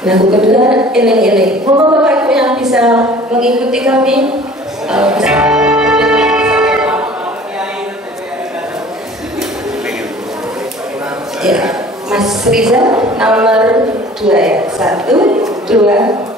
Lagu kedua, Eling-eling. Moga Bapak Ibu yang bisa mengikuti kami bisa. Ya, Mas Riza nomor 2 ya. 1, 2.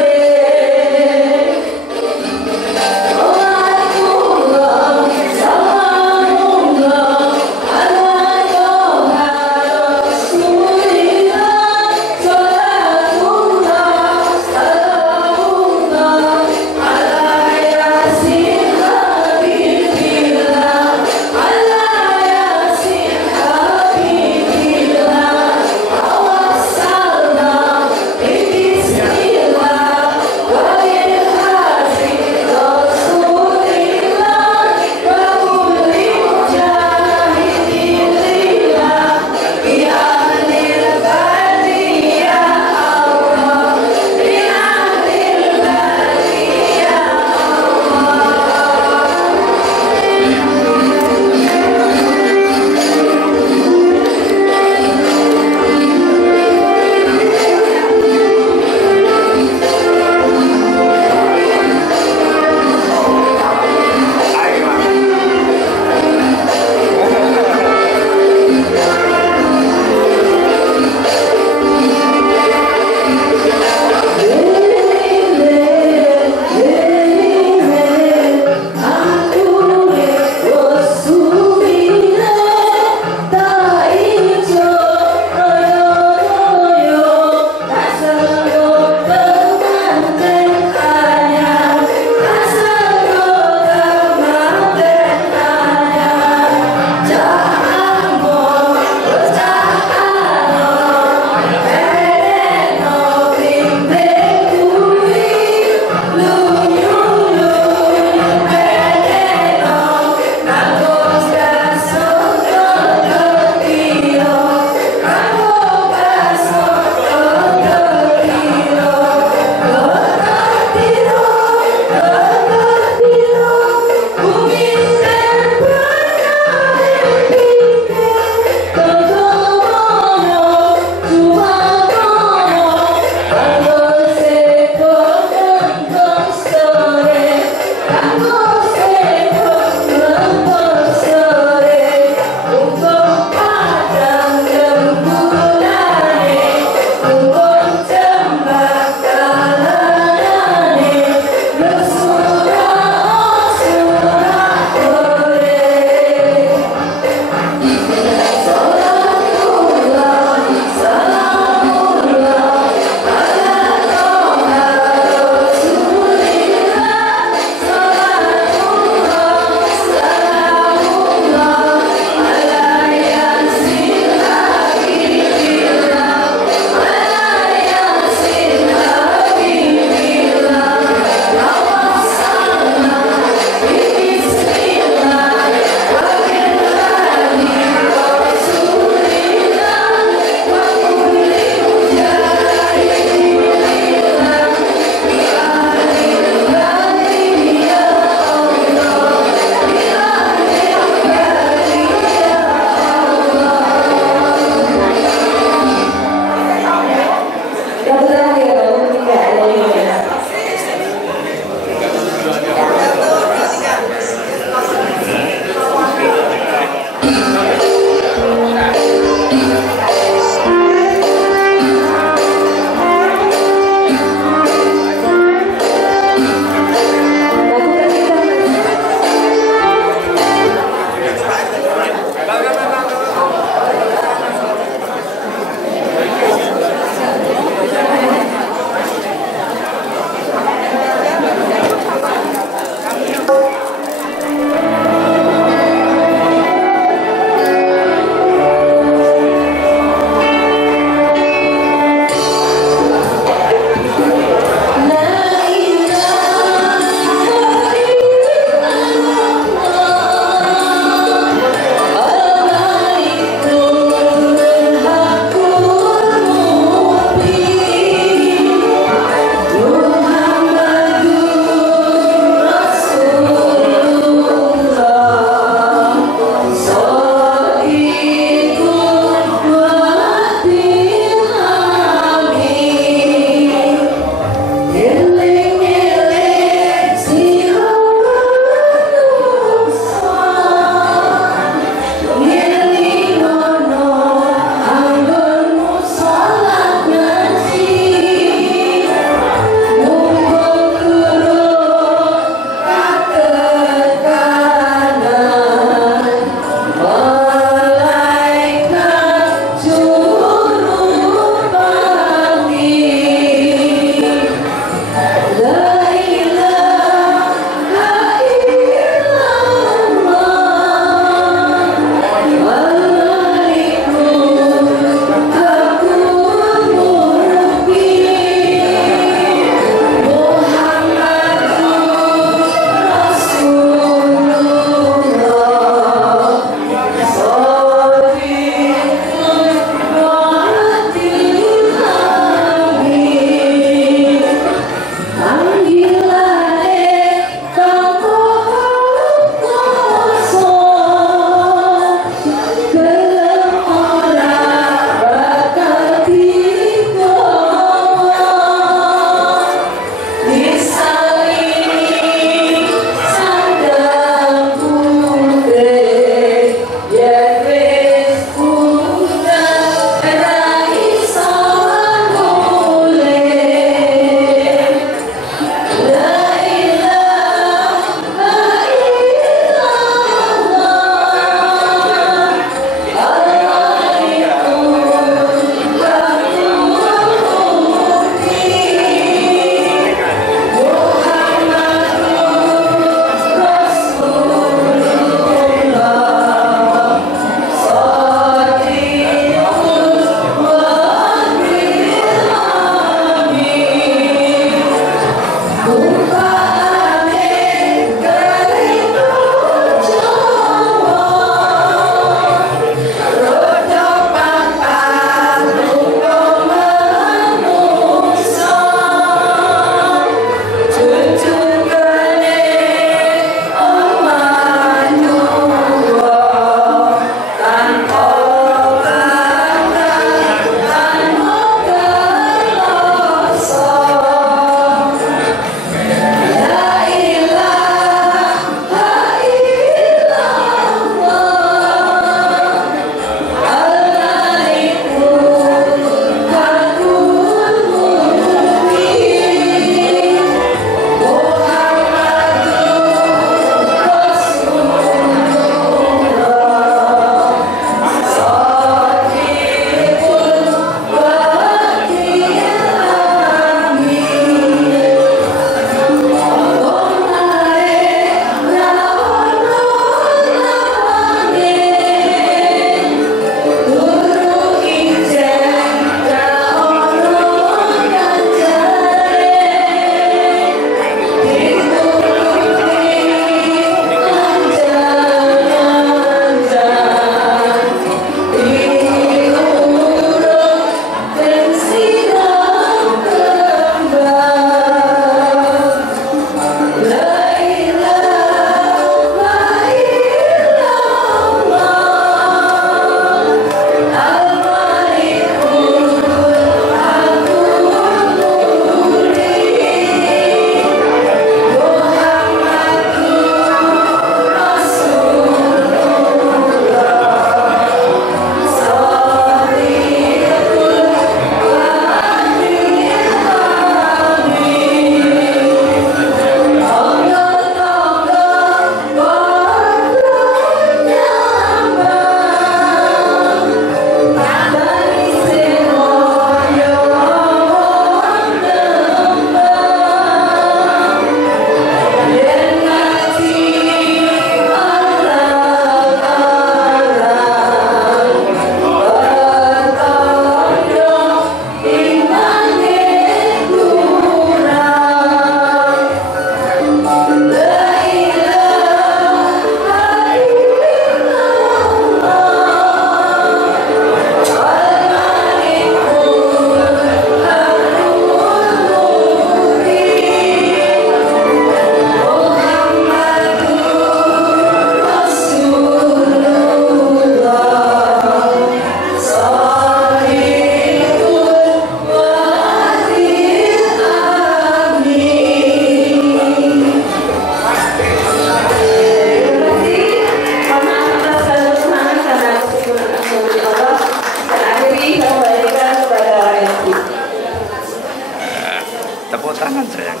tangan sayang.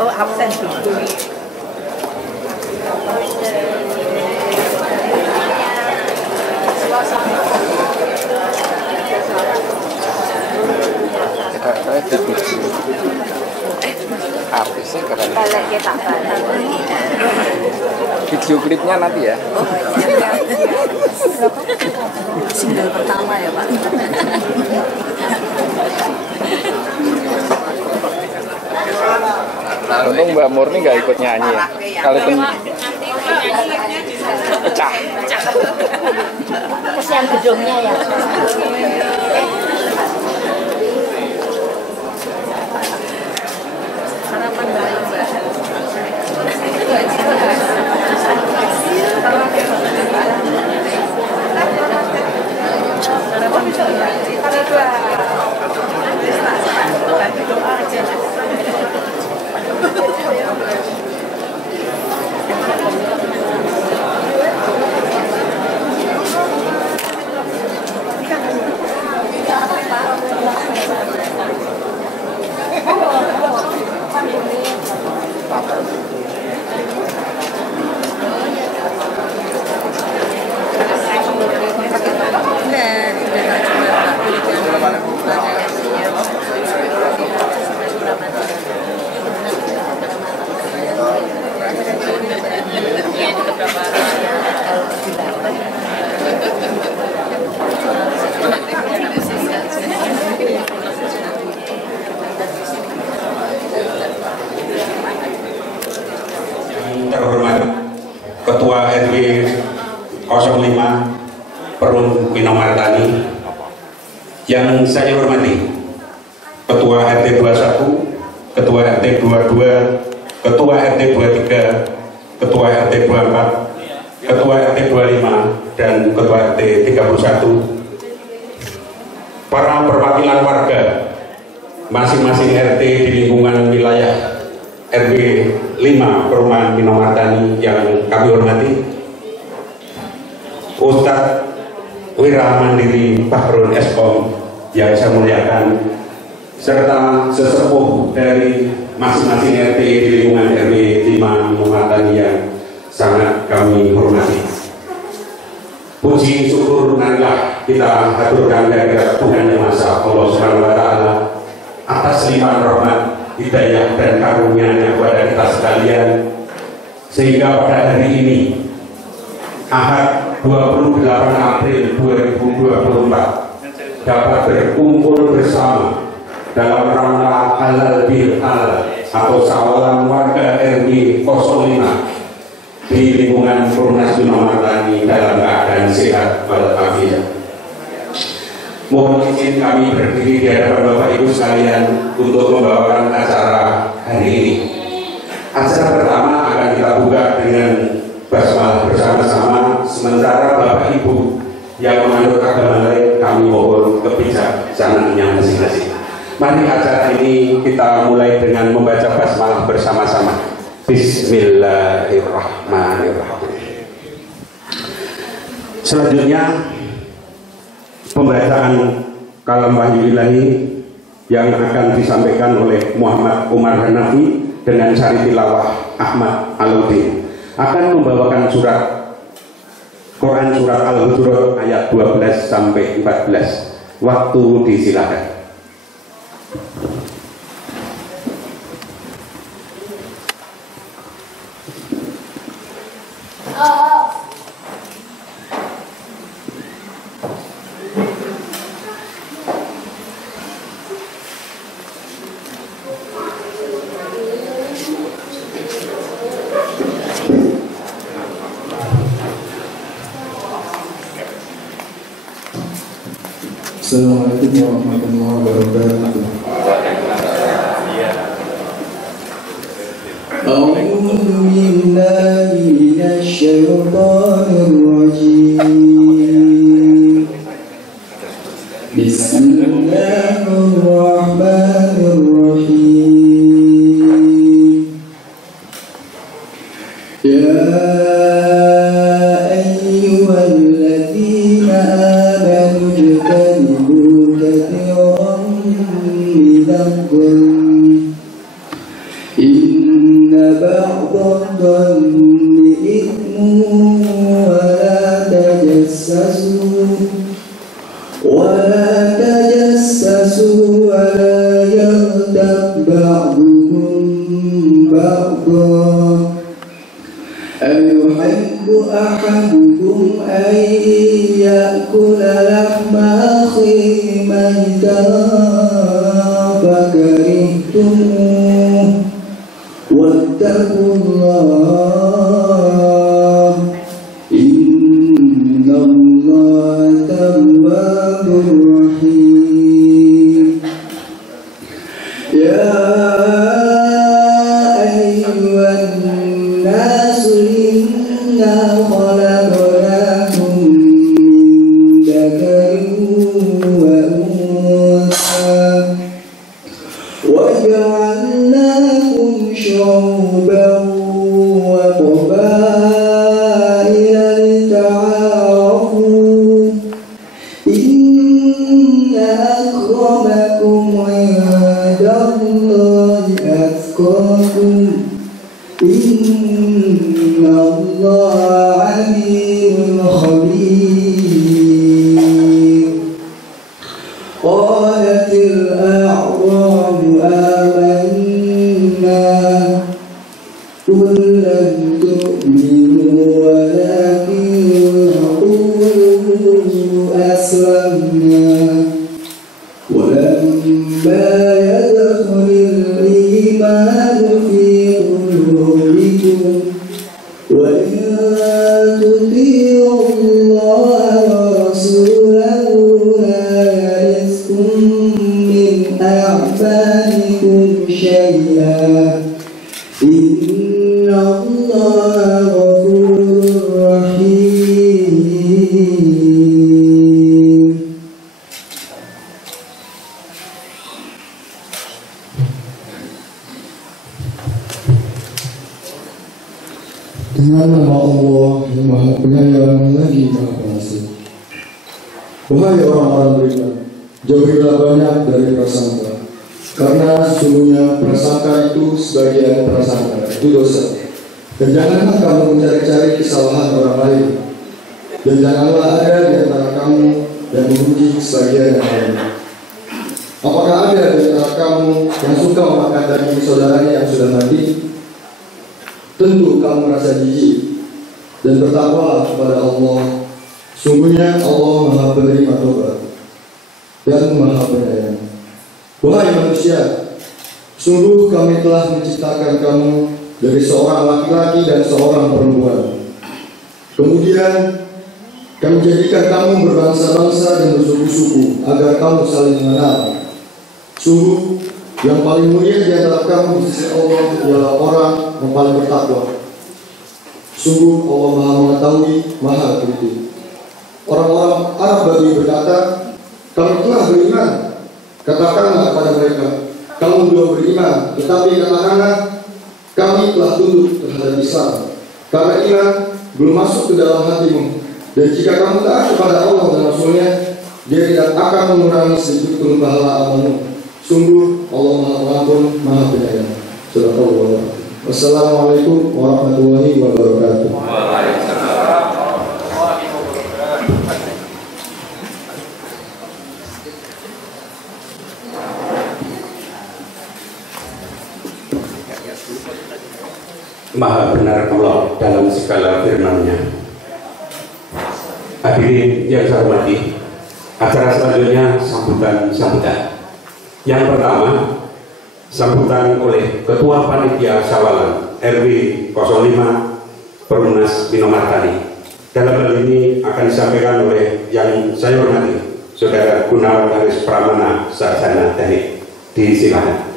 Oh, absen. Artisnya keren. Video klipnya nanti ya. Single pertama ya Pak. Untung Mbak Murni nggak ikut nyanyi ya. Kalau itu pecah. Kesian gedungnya ya. Harapan baru Mbak. Terhormat Ketua RW 05 Perun Minomartani, yang saya hormati Ketua RT 21, Ketua RT 22, Ketua RT 23, Ketua RT 24, Ketua RT 25, dan Ketua RT 31, para perwakilan warga masing-masing RT di lingkungan wilayah RW 5 Perumahan Minomartani yang kami hormati, Ustadz Wira Mandiri Bahrul Eskom yang saya muliakan, serta sesepuh dari masing-masing RT di lingkungan RW 5 Minomartani yang sangat kami hormati. Puji syukur marilah kita haturkan kehadirat Tuhan Yang Maha Allah Subhanahu wa Ta'ala atas limpahan rahmat, hidayah dan karunia-Nya kepada kita sekalian, sehingga pada hari ini Ahad 28 April 2024 dapat berkumpul bersama dalam rangka halal bil halal atau sawalan warga RW 05 di lingkungan Perumnas Gunamardani dalam keadaan sehat walafiat. Mohon izin kami berdiri di hadapan Bapak Ibu sekalian untuk membawakan acara hari ini. Acara pertama akan kita buka dengan basmalah bersama-sama, sementara Bapak Ibu yang menganut agama lain kami mohon kebijaksanaannya masing-masing. Mari acara ini kita mulai dengan membaca basmalah bersama-sama. Bismillahirrahmanirrahim. Selanjutnya pembacaan kalam wahyu ilahi yang akan disampaikan oleh Muhammad Umar Hanafi dengan sari tilawah Ahmad Alauddin akan membawakan surat Quran surat Al-Hujurat ayat 12 sampai 14. Waktu disilakan. Assalamualaikum warahmatullahi wabarakatuh. A'udzu billahi minasyaitonir rajim. Bismillahirrahmanirrahim. Ya Dengan nama Allah yang Maha Penyayang lagi Maha Pengasih. Wahai orang-orang beriman, jauhilah banyak dari prasangka, karena sesungguhnya prasangka itu sebagian prasangka itu dosa. Dan janganlah kamu mencari-cari kesalahan orang lain, dan janganlah ada di antara kamu yang memuji sebagian yang lain. Apakah ada di antara kamu yang suka memakan daging saudaranya yang sudah mati? Tentu kamu merasa jijik, dan bertakwalah kepada Allah. Sungguhnya Allah Maha Penerima Tobat dan Maha Penyayang. Wahai manusia, sungguh kami telah menciptakan kamu dari seorang laki-laki dan seorang perempuan. Kemudian kami jadikan kamu berbangsa-bangsa dan bersuku-suku agar kamu saling mengenal. Sungguh yang paling mulia di antara kamu di sisi Allah ialah orang yang paling bertakwa. Sungguh Allah Maha Mengetahui, Maha Teliti. Orang-orang Arab Badui berkata, kami telah beriman. Katakanlah kepada mereka, kamu belum beriman, tetapi katakanlah, kami telah tunduk terhadap Islam. Karena iman belum masuk ke dalam hatimu. Dan jika kamu taat kepada Allah dan Rasulnya, Dia tidak akan mengurangi sedikit pun pahala amalmu. Sungguh Allah Maha Pengampun, Maha Penyayang. Subhanallah. Wassalamualaikum warahmatullahi wabarakatuh. Maha benar Allah dalam segala firman-Nya. Hadirin yang saya hormati, acara selanjutnya sambutan. Yang pertama, sambutan oleh Ketua Panitia Syawalan RW 05 Perumnas Minomartani. Dalam hal ini akan disampaikan oleh yang saya hormati, Saudara Gunawan Haris Pramana, Sarjana Teknik. Disilakan.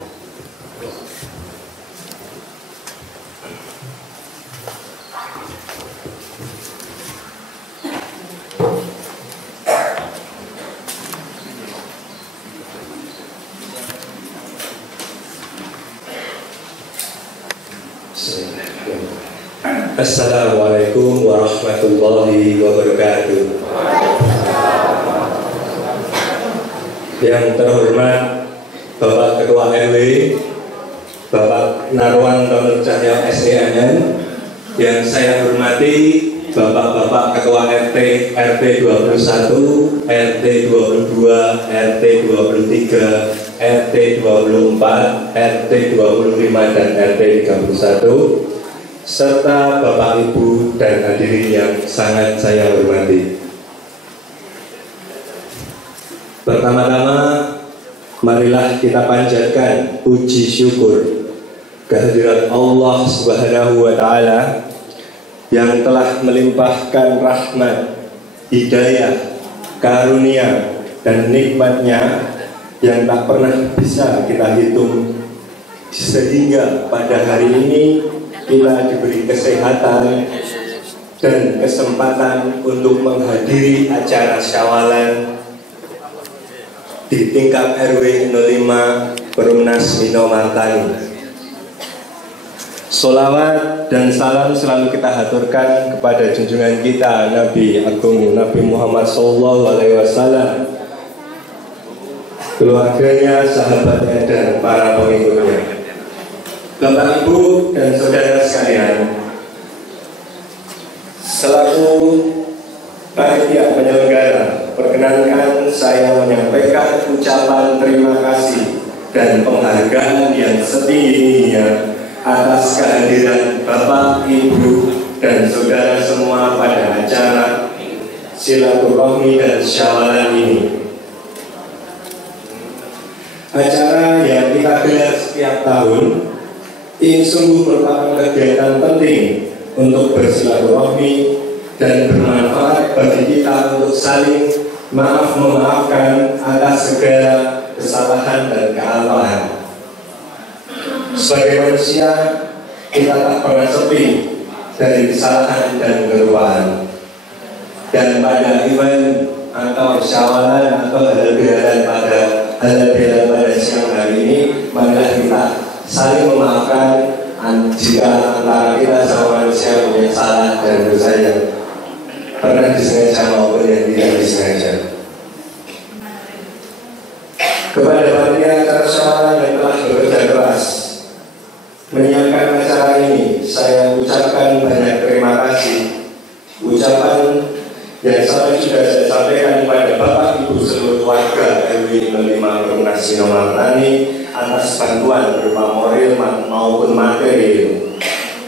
Assalamualaikum warahmatullahi wabarakatuh. Yang terhormat Bapak Ketua RW, Bapak Narwan Tomel Cahyo SEMN, yang saya hormati Bapak-Bapak Ketua RT, RT 21, RT 22, RT 23, RT 24, RT 25, dan RT 31, serta Bapak Ibu dan hadirin yang sangat saya hormati. Pertama-tama, marilah kita panjatkan puji syukur kehadirat Allah Subhanahu wa Ta'ala yang telah melimpahkan rahmat, hidayah, karunia, dan nikmatnya yang tak pernah bisa kita hitung, sehingga pada hari ini kita diberi kesehatan dan kesempatan untuk menghadiri acara syawalan di tingkat RW 05 Perumnas Minomartani. Sholawat dan salam selalu kita haturkan kepada junjungan kita Nabi Agung Nabi Muhammad SAW, keluarganya, sahabatnya, dan para pengikutnya. Bapak, Ibu, dan saudara sekalian, selaku panitia penyelenggara, perkenankan saya menyampaikan ucapan terima kasih dan penghargaan yang setinggi-tingginya atas kehadiran Bapak, Ibu, dan saudara semua pada acara silaturahmi dan syawalan ini. Acara yang kita gelar setiap tahun ini sungguh merupakan kegiatan penting untuk bersilaturahmi dan bermanfaat bagi kita untuk saling memaafkan atas segala kesalahan dan kealpaan. Sebagai manusia, kita tak pernah sepi dari kesalahan dan kelupaan. Dan pada event atau syawalan atau halal bihalal pada siang hari ini, marilah kita saling memaafkan jika antara kita sama manusia punya salah dan dosa yang pernah disengaja maupun yang tidak disengaja. Kepada panitia acara syawalan yang telah bekerja keras menyiapkan acara ini, saya ucapkan banyak terima kasih. Ucapan yang sudah saya sampaikan kepada Bapak Ibu seluruh warga RW 05 Perumnas Minomartani atas bantuan berupa moral maupun materi,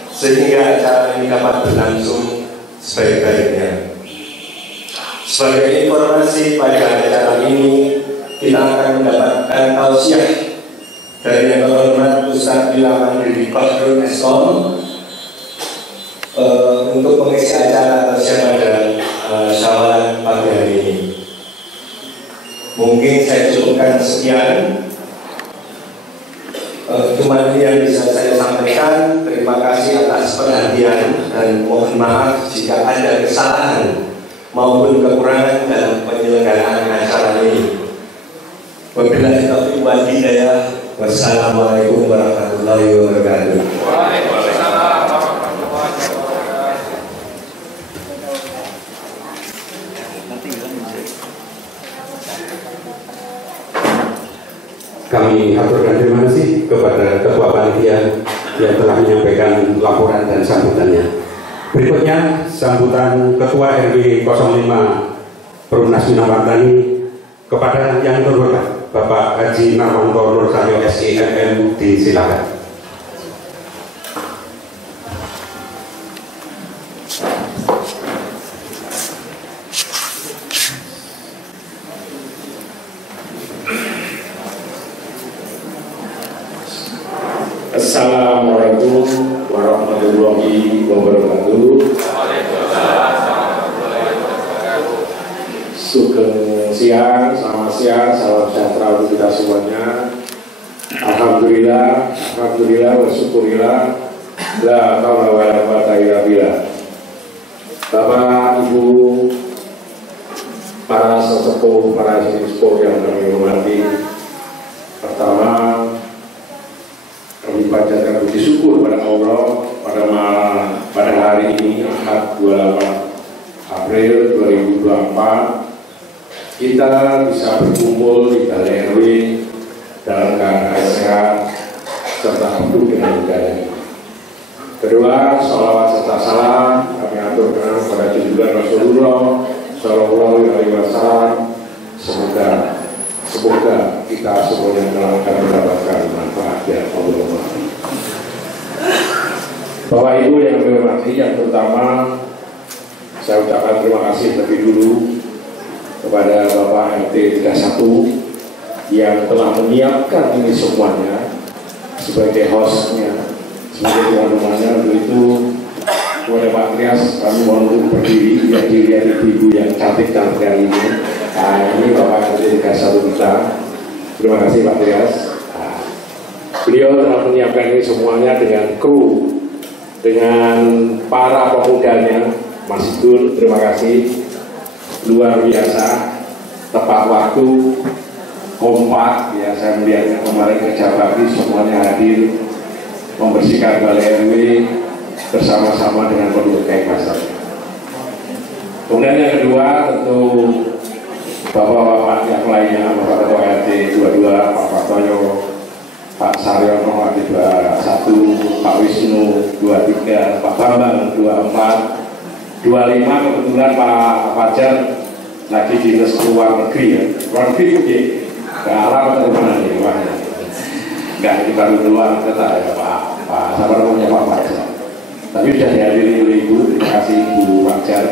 sehingga acara ini dapat berlangsung sebaik-baiknya. Sebagai informasi, pada acara ini kita akan mendapatkan tausiah dari yang terhormat Ustaz Bilaman dari Kodrun Eskom untuk mengisi acara tausiah pada Syawal pagi hari ini. Mungkin saya cukupkan sekian. Cuma ini yang bisa saya sampaikan. Terima kasih atas perhatian dan mohon maaf jika ada kesalahan maupun kekurangan dalam penyelenggaraan acara ini. Wabillahi taufiq wal hidayah. Wassalamualaikum warahmatullahi wabarakatuh. Waalaikumsalam. Kami aturkan terima kasih kepada Ketua Panitia yang telah menyampaikan laporan dan sambutannya. Berikutnya sambutan Ketua RW 05 Perumnas Minamantani kepada yang terhormat Bapak Haji Narwanto Nur Cahyo SIMM, disilakan. Assalamualaikum warahmatullahi wabarakatuh. Sugeng siang, selamat siang, salam sejahtera untuk kita semuanya. Alhamdulillah, wa syukurillah, la haula wa la quwwata illa billah. Bapak, Ibu, para sesepuh, para sesepuh yang kami hormati, pertama kami panjatkan puji syukur pada Allah pada hari ini Ahad 28 April 2024 kita bisa berkumpul di Balai RW dalam keadaan sehat serta penuh dengan negara. Kedua, sholawat serta salam kami aturkan kepada junjungan Rasulullah Shallallahu Alaihi Wasallam. Semoga kita semuanya akan mendapatkan manfaat yang Allah. Bapak Ibu yang kami hormati, yang terutama saya ucapkan terima kasih lebih dulu kepada Bapak RT 31 yang telah menyiapkan ini semuanya sebagai hostnya, sebagai tuan rumahnya. Untuk itu kepada Pak Trias kami mohon untuk berdiri, biar dilihat ibu yang cantik-cantik kali ini. Nah, ini Bapak RT 31 kita. Terima kasih Pak Trias. Nah, beliau telah menyiapkan ini semuanya dengan kru, dengan para pemudanya. Mas Dur, terima kasih. Luar biasa, tepat waktu, kompak. Ya, saya melihatnya kemarin kerja bakti semuanya hadir membersihkan Balai RW bersama-sama dengan penduduk keikhlasan. Kemudian yang kedua tentu Bapak-bapak yang lainnya, Bapak Ketua RT 22, Pak Patoyo, Pak Saryono, RT 21, Pak Wisnu 23, Pak Bambang 24, 25 kebetulan Pak Fajar lagi dinas luar negeri ya. Luar negeri ya. Ke arah atau mana nih? Enggak, ini baru keluar kata ya Pak siapa namanya Pak Fajar. Tapi sudah dihadiri oleh Ibu, terima kasih Bu Fajar.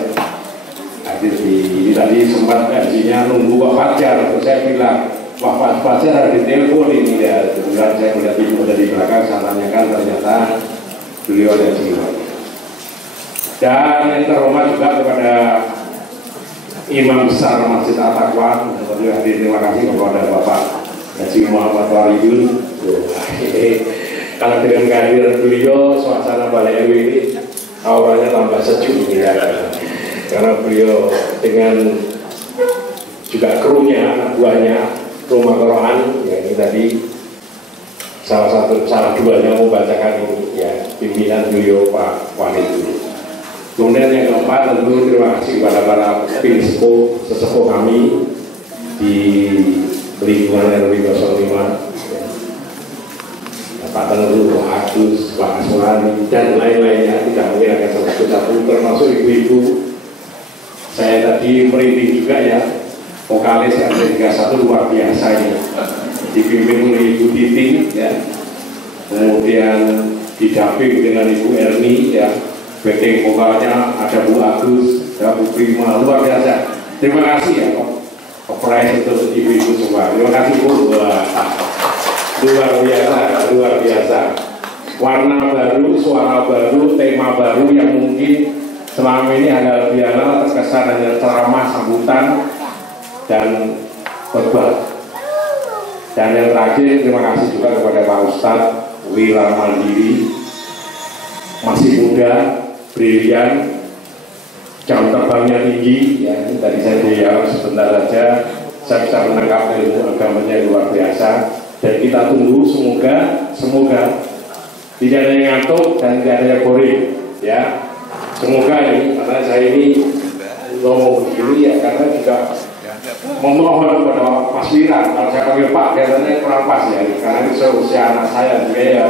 Hadir di ini tadi sempat gajinya nunggu Pak Fajar. Terus saya bilang Pak Fajar ada di telepon ini ya. Kemudian saya melihat Ibu ada di belakang, saya tanyakan ternyata beliau ada di luar. Dan yang terhormat juga kepada Imam Besar Masjid At-Taqwa, terima kasih kepada Bapak Haji Muhammad Walidun. Kalau dengan kehadiran beliau, suasana Balai RW ini auranya tambah sejuk ya. Karena beliau dengan juga krunya, buahnya, rumah Quran, ya ini tadi salah duanya membacakan ini ya, pimpinan beliau Pak Walidun. Kemudian yang keempat tentu terima kasih kepada para sesepuh kami di lingkungan RW 05, Pak Tengru, Pak Agus, Pak Asurani, dan lain-lainnya. Tidak mungkin akan satu-satu, termasuk ibu-ibu. Saya tadi merinding juga ya, vokalis RT 31 luar biasa ini, dipimpin oleh Ibu Titi ya, kemudian didamping dengan Ibu Erni ya. Backing vokalnya ada Bu Agus, ada Bu Prima, luar biasa. Terima kasih ya kok. Surprise untuk ibu-ibu semua. Terima kasih Bu. Wah, luar biasa. Warna baru, suara baru, tema baru yang mungkin selama ini halal bihalal terkesan hanya ceramah, sambutan, dan khotbah. Dan yang terakhir, terima kasih juga kepada Pak Ustadz Wira Mandiri, masih muda, brilian, jam terbangnya tinggi. Ya, tadi saya diam sebentar saja, saya bisa menangkap ilmu agamanya luar biasa. Dan kita tunggu semoga tidak ada yang ngantuk dan tidak ada yang boring. Ya, semoga ini, karena saya ini ngomong begini ya karena juga memohon kepada Mas Wira. Kalau saya panggil Pak, biasanya kurang pas ya, karena ini seusia anak saya juga ya.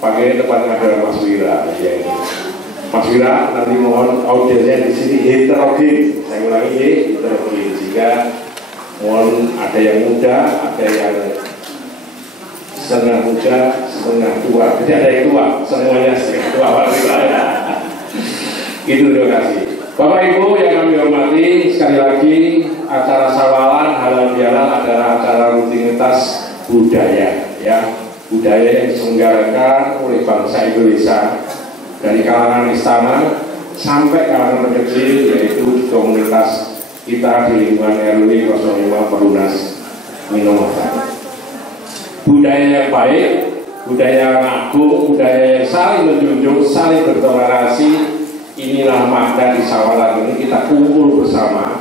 Panggilnya tepatnya adalah Mas Wira. Ya, Mas Wira, nanti mohon audiensnya di sini heterogen. Saya ulangi, heterogen. Sehingga mohon ada yang muda, ada yang setengah muda, setengah tua. Jadi ada yang tua, semuanya setengah tua. Pak Wira ya. Itu, terima kasih. Bapak Ibu yang kami hormati, sekali lagi acara sawalan halal bihalal adalah acara rutinitas budaya, ya, budaya yang diselenggarakan oleh bangsa Indonesia dari kalangan istana sampai kalangan kecil, yaitu di komunitas kita di lingkungan RW 05 Perumnas Minahasa. Budaya yang baik, budaya yang agung, budaya yang saling menjunjung, saling bertoleransi. Inilah makna di sawalan ini, kita kumpul bersama.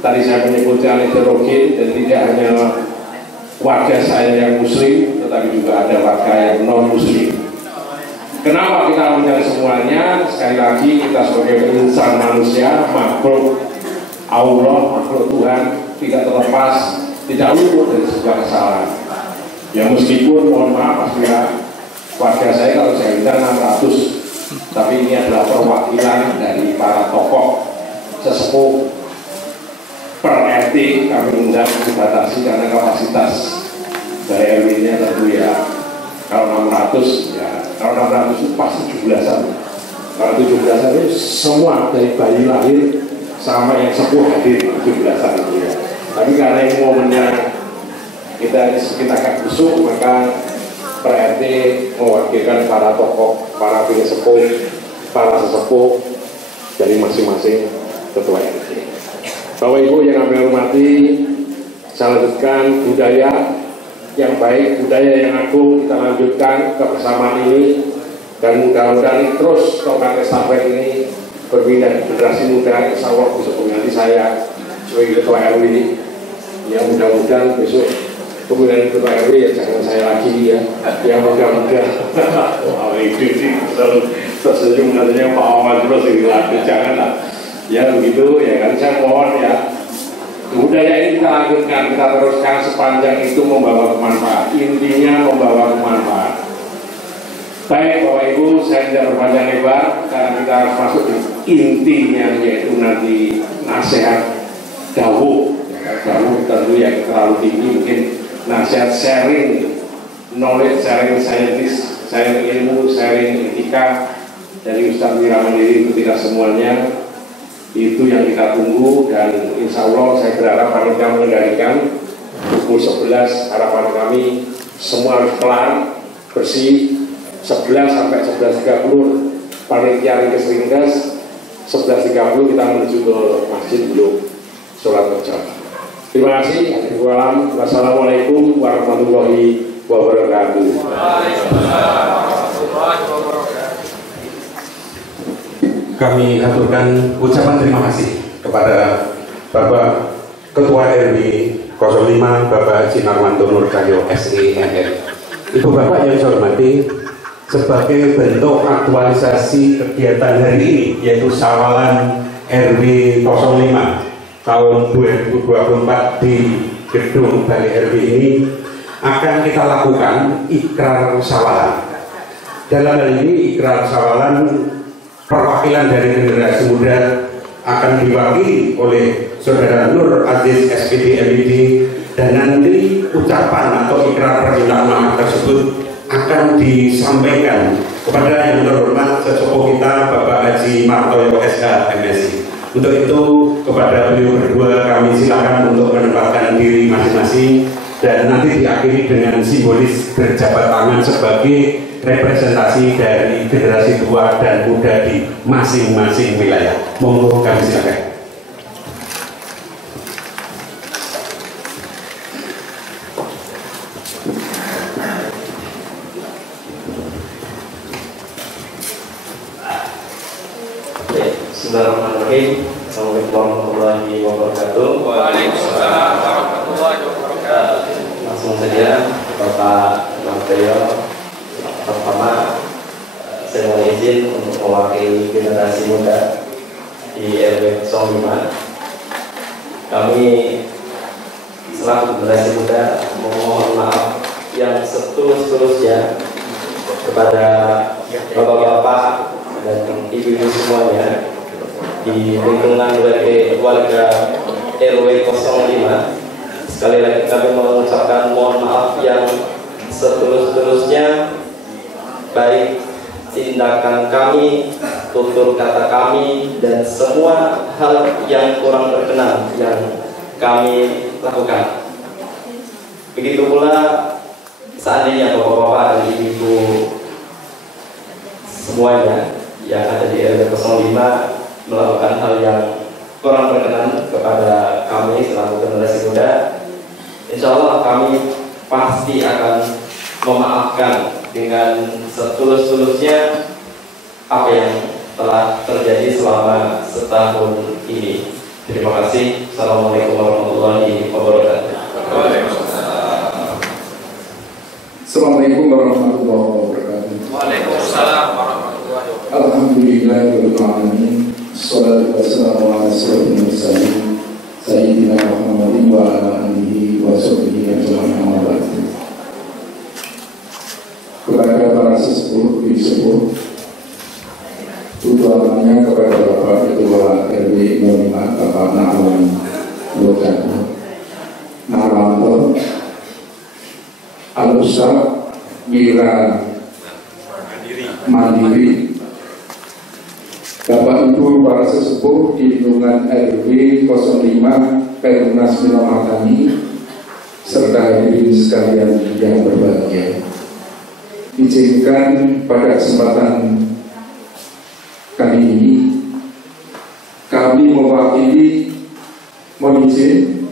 Tadi saya menyebutnya heterogen dan tidak hanya warga saya yang muslim, tetapi juga ada warga yang non muslim. Kenapa kita undang semuanya? Sekali lagi kita sebagai insan manusia, makhluk Allah, makhluk Tuhan, tidak terlepas, tidak luput dari sebuah kesalahan. Ya meskipun mohon maaf Mas Wira, warga saya kalau saya undang 600, tapi ini adalah perwakilan dari para tokoh sesepuh per RT. Kami undang dibatasi karena kapasitas dari RW-nya tentu ya. Kalau 600 ya, kalau 600 itu pas 17-an. Kalau 17-an itu semua dari bayi lahir sama yang sepuh hadir 17-an itu ya. Tapi karena ini momennya kita akan besok, maka per RT mewakilkan para tokoh, para sesepuh, para sesepuh dari masing-masing ketua RT. Bapak Ibu yang kami hormati, saya lanjutkan budaya yang baik, budaya yang agung, kita lanjutkan kebersamaan ini dan mudah-mudahan terus tongkat estafet ini berpindah di generasi muda. Insya Allah besok nanti saya sebagai ketua RW ini, ya mudah-mudahan besok pemilihan ketua RW ya jangan saya lagi ya, yang muda-muda. Wah itu sih tersenyum katanya Pak Ahmad terus ini lagi, janganlah ya begitu ya kan. Saya mohon ya, budaya ini kita lanjutkan, kita teruskan sepanjang itu membawa kemanfaat, intinya membawa kemanfaat. Baik Bapak Ibu, saya tidak berpanjang lebar karena kita harus masuk di intinya, yaitu nanti nasihat dawuh. Dawuh tentu yang terlalu tinggi, mungkin nasihat sharing knowledge, sharing scientist, sharing ilmu, sharing etika dari Ustadz Wira Mandiri untuk kita semuanya. Itu yang kita tunggu dan insya Allah saya berharap panitia mengendalikan pukul 11. Harapan kami semua harus pelan, bersih. 11 sampai 11.30 panitia ringkes 11.30 kita menuju ke masjid belum sholat berjamaah. Terima kasih. Wassalamualaikum warahmatullahi wabarakatuh. Kami aturkan ucapan terima kasih kepada Bapak Ketua RW 05 Bapak Haji Narwanto Nur Cahyo SENR. Ibu Bapak yang saya hormati, sebagai bentuk aktualisasi kegiatan hari ini, yaitu sawalan RW 05 tahun 2024 di gedung Balai RW ini, akan kita lakukan ikrar sawalan. Dalam hal ini ikrar sawalan perwakilan dari generasi muda akan diwakili oleh Saudara Nur Aziz SPD MID, dan nanti ucapan atau ikrar permintaan maaf tersebut akan disampaikan kepada yang terhormat sesepuh kita Bapak Haji Martoyo SH MSI. Untuk itu kepada beliau berdua kami silakan untuk menempatkan diri masing-masing dan nanti diakhiri dengan simbolis berjabat tangan sebagai representasi dari generasi tua dan muda di masing-masing wilayah. Monggo kami silakan. Bismillahirrahmanirrahim. Assalamualaikum warahmatullahi wabarakatuh. Waalaikumsalam warahmatullahi wabarakatuh. Langsung saja Bapak Menteri. Pertama, saya mohon izin untuk mewakili generasi muda di RW 05. Kami selaku generasi muda memohon maaf yang setulus-tulusnya kepada bapak-bapak dan ibu-ibu semuanya di lingkungan warga RW 05. Sekali lagi kami mengucapkan mohon maaf yang setulus-tulusnya, baik tindakan kami, tutur kata kami, dan semua hal yang kurang berkenan yang kami lakukan. Begitu pula seandainya bapak-bapak dan ibu-ibu semuanya yang ada di RW 05 melakukan hal yang kurang berkenan kepada kami selaku generasi muda, insya Allah kami pasti akan memaafkan dengan setulus-tulusnya apa yang telah terjadi selama setahun ini. Terima kasih. Assalamualaikum warahmatullahi wabarakatuh. Assalamualaikum warahmatullahi wabarakatuh. Waalaikumsalam warahmatullahi wabarakatuh. Alhamdulillahirabbil alamin. Shalatu wassalamu ala asyrofil mursalin sayyidina Muhammadin wa ala alihi wa sahbihi ajma'in. Kepada para sesepuh, bisepuh, utamanya kepada Bapak Ketua RW 05 Bapak Nahwan Lojako Naranto Al-Ustaz Mira Mandiri, Bapak Ibu para sesepuh di lingkungan RW 05 Perumnas Minomatani, serta hadirin sekalian yang berbahagia. Izinkan pada kesempatan kali ini kami mewakili mohon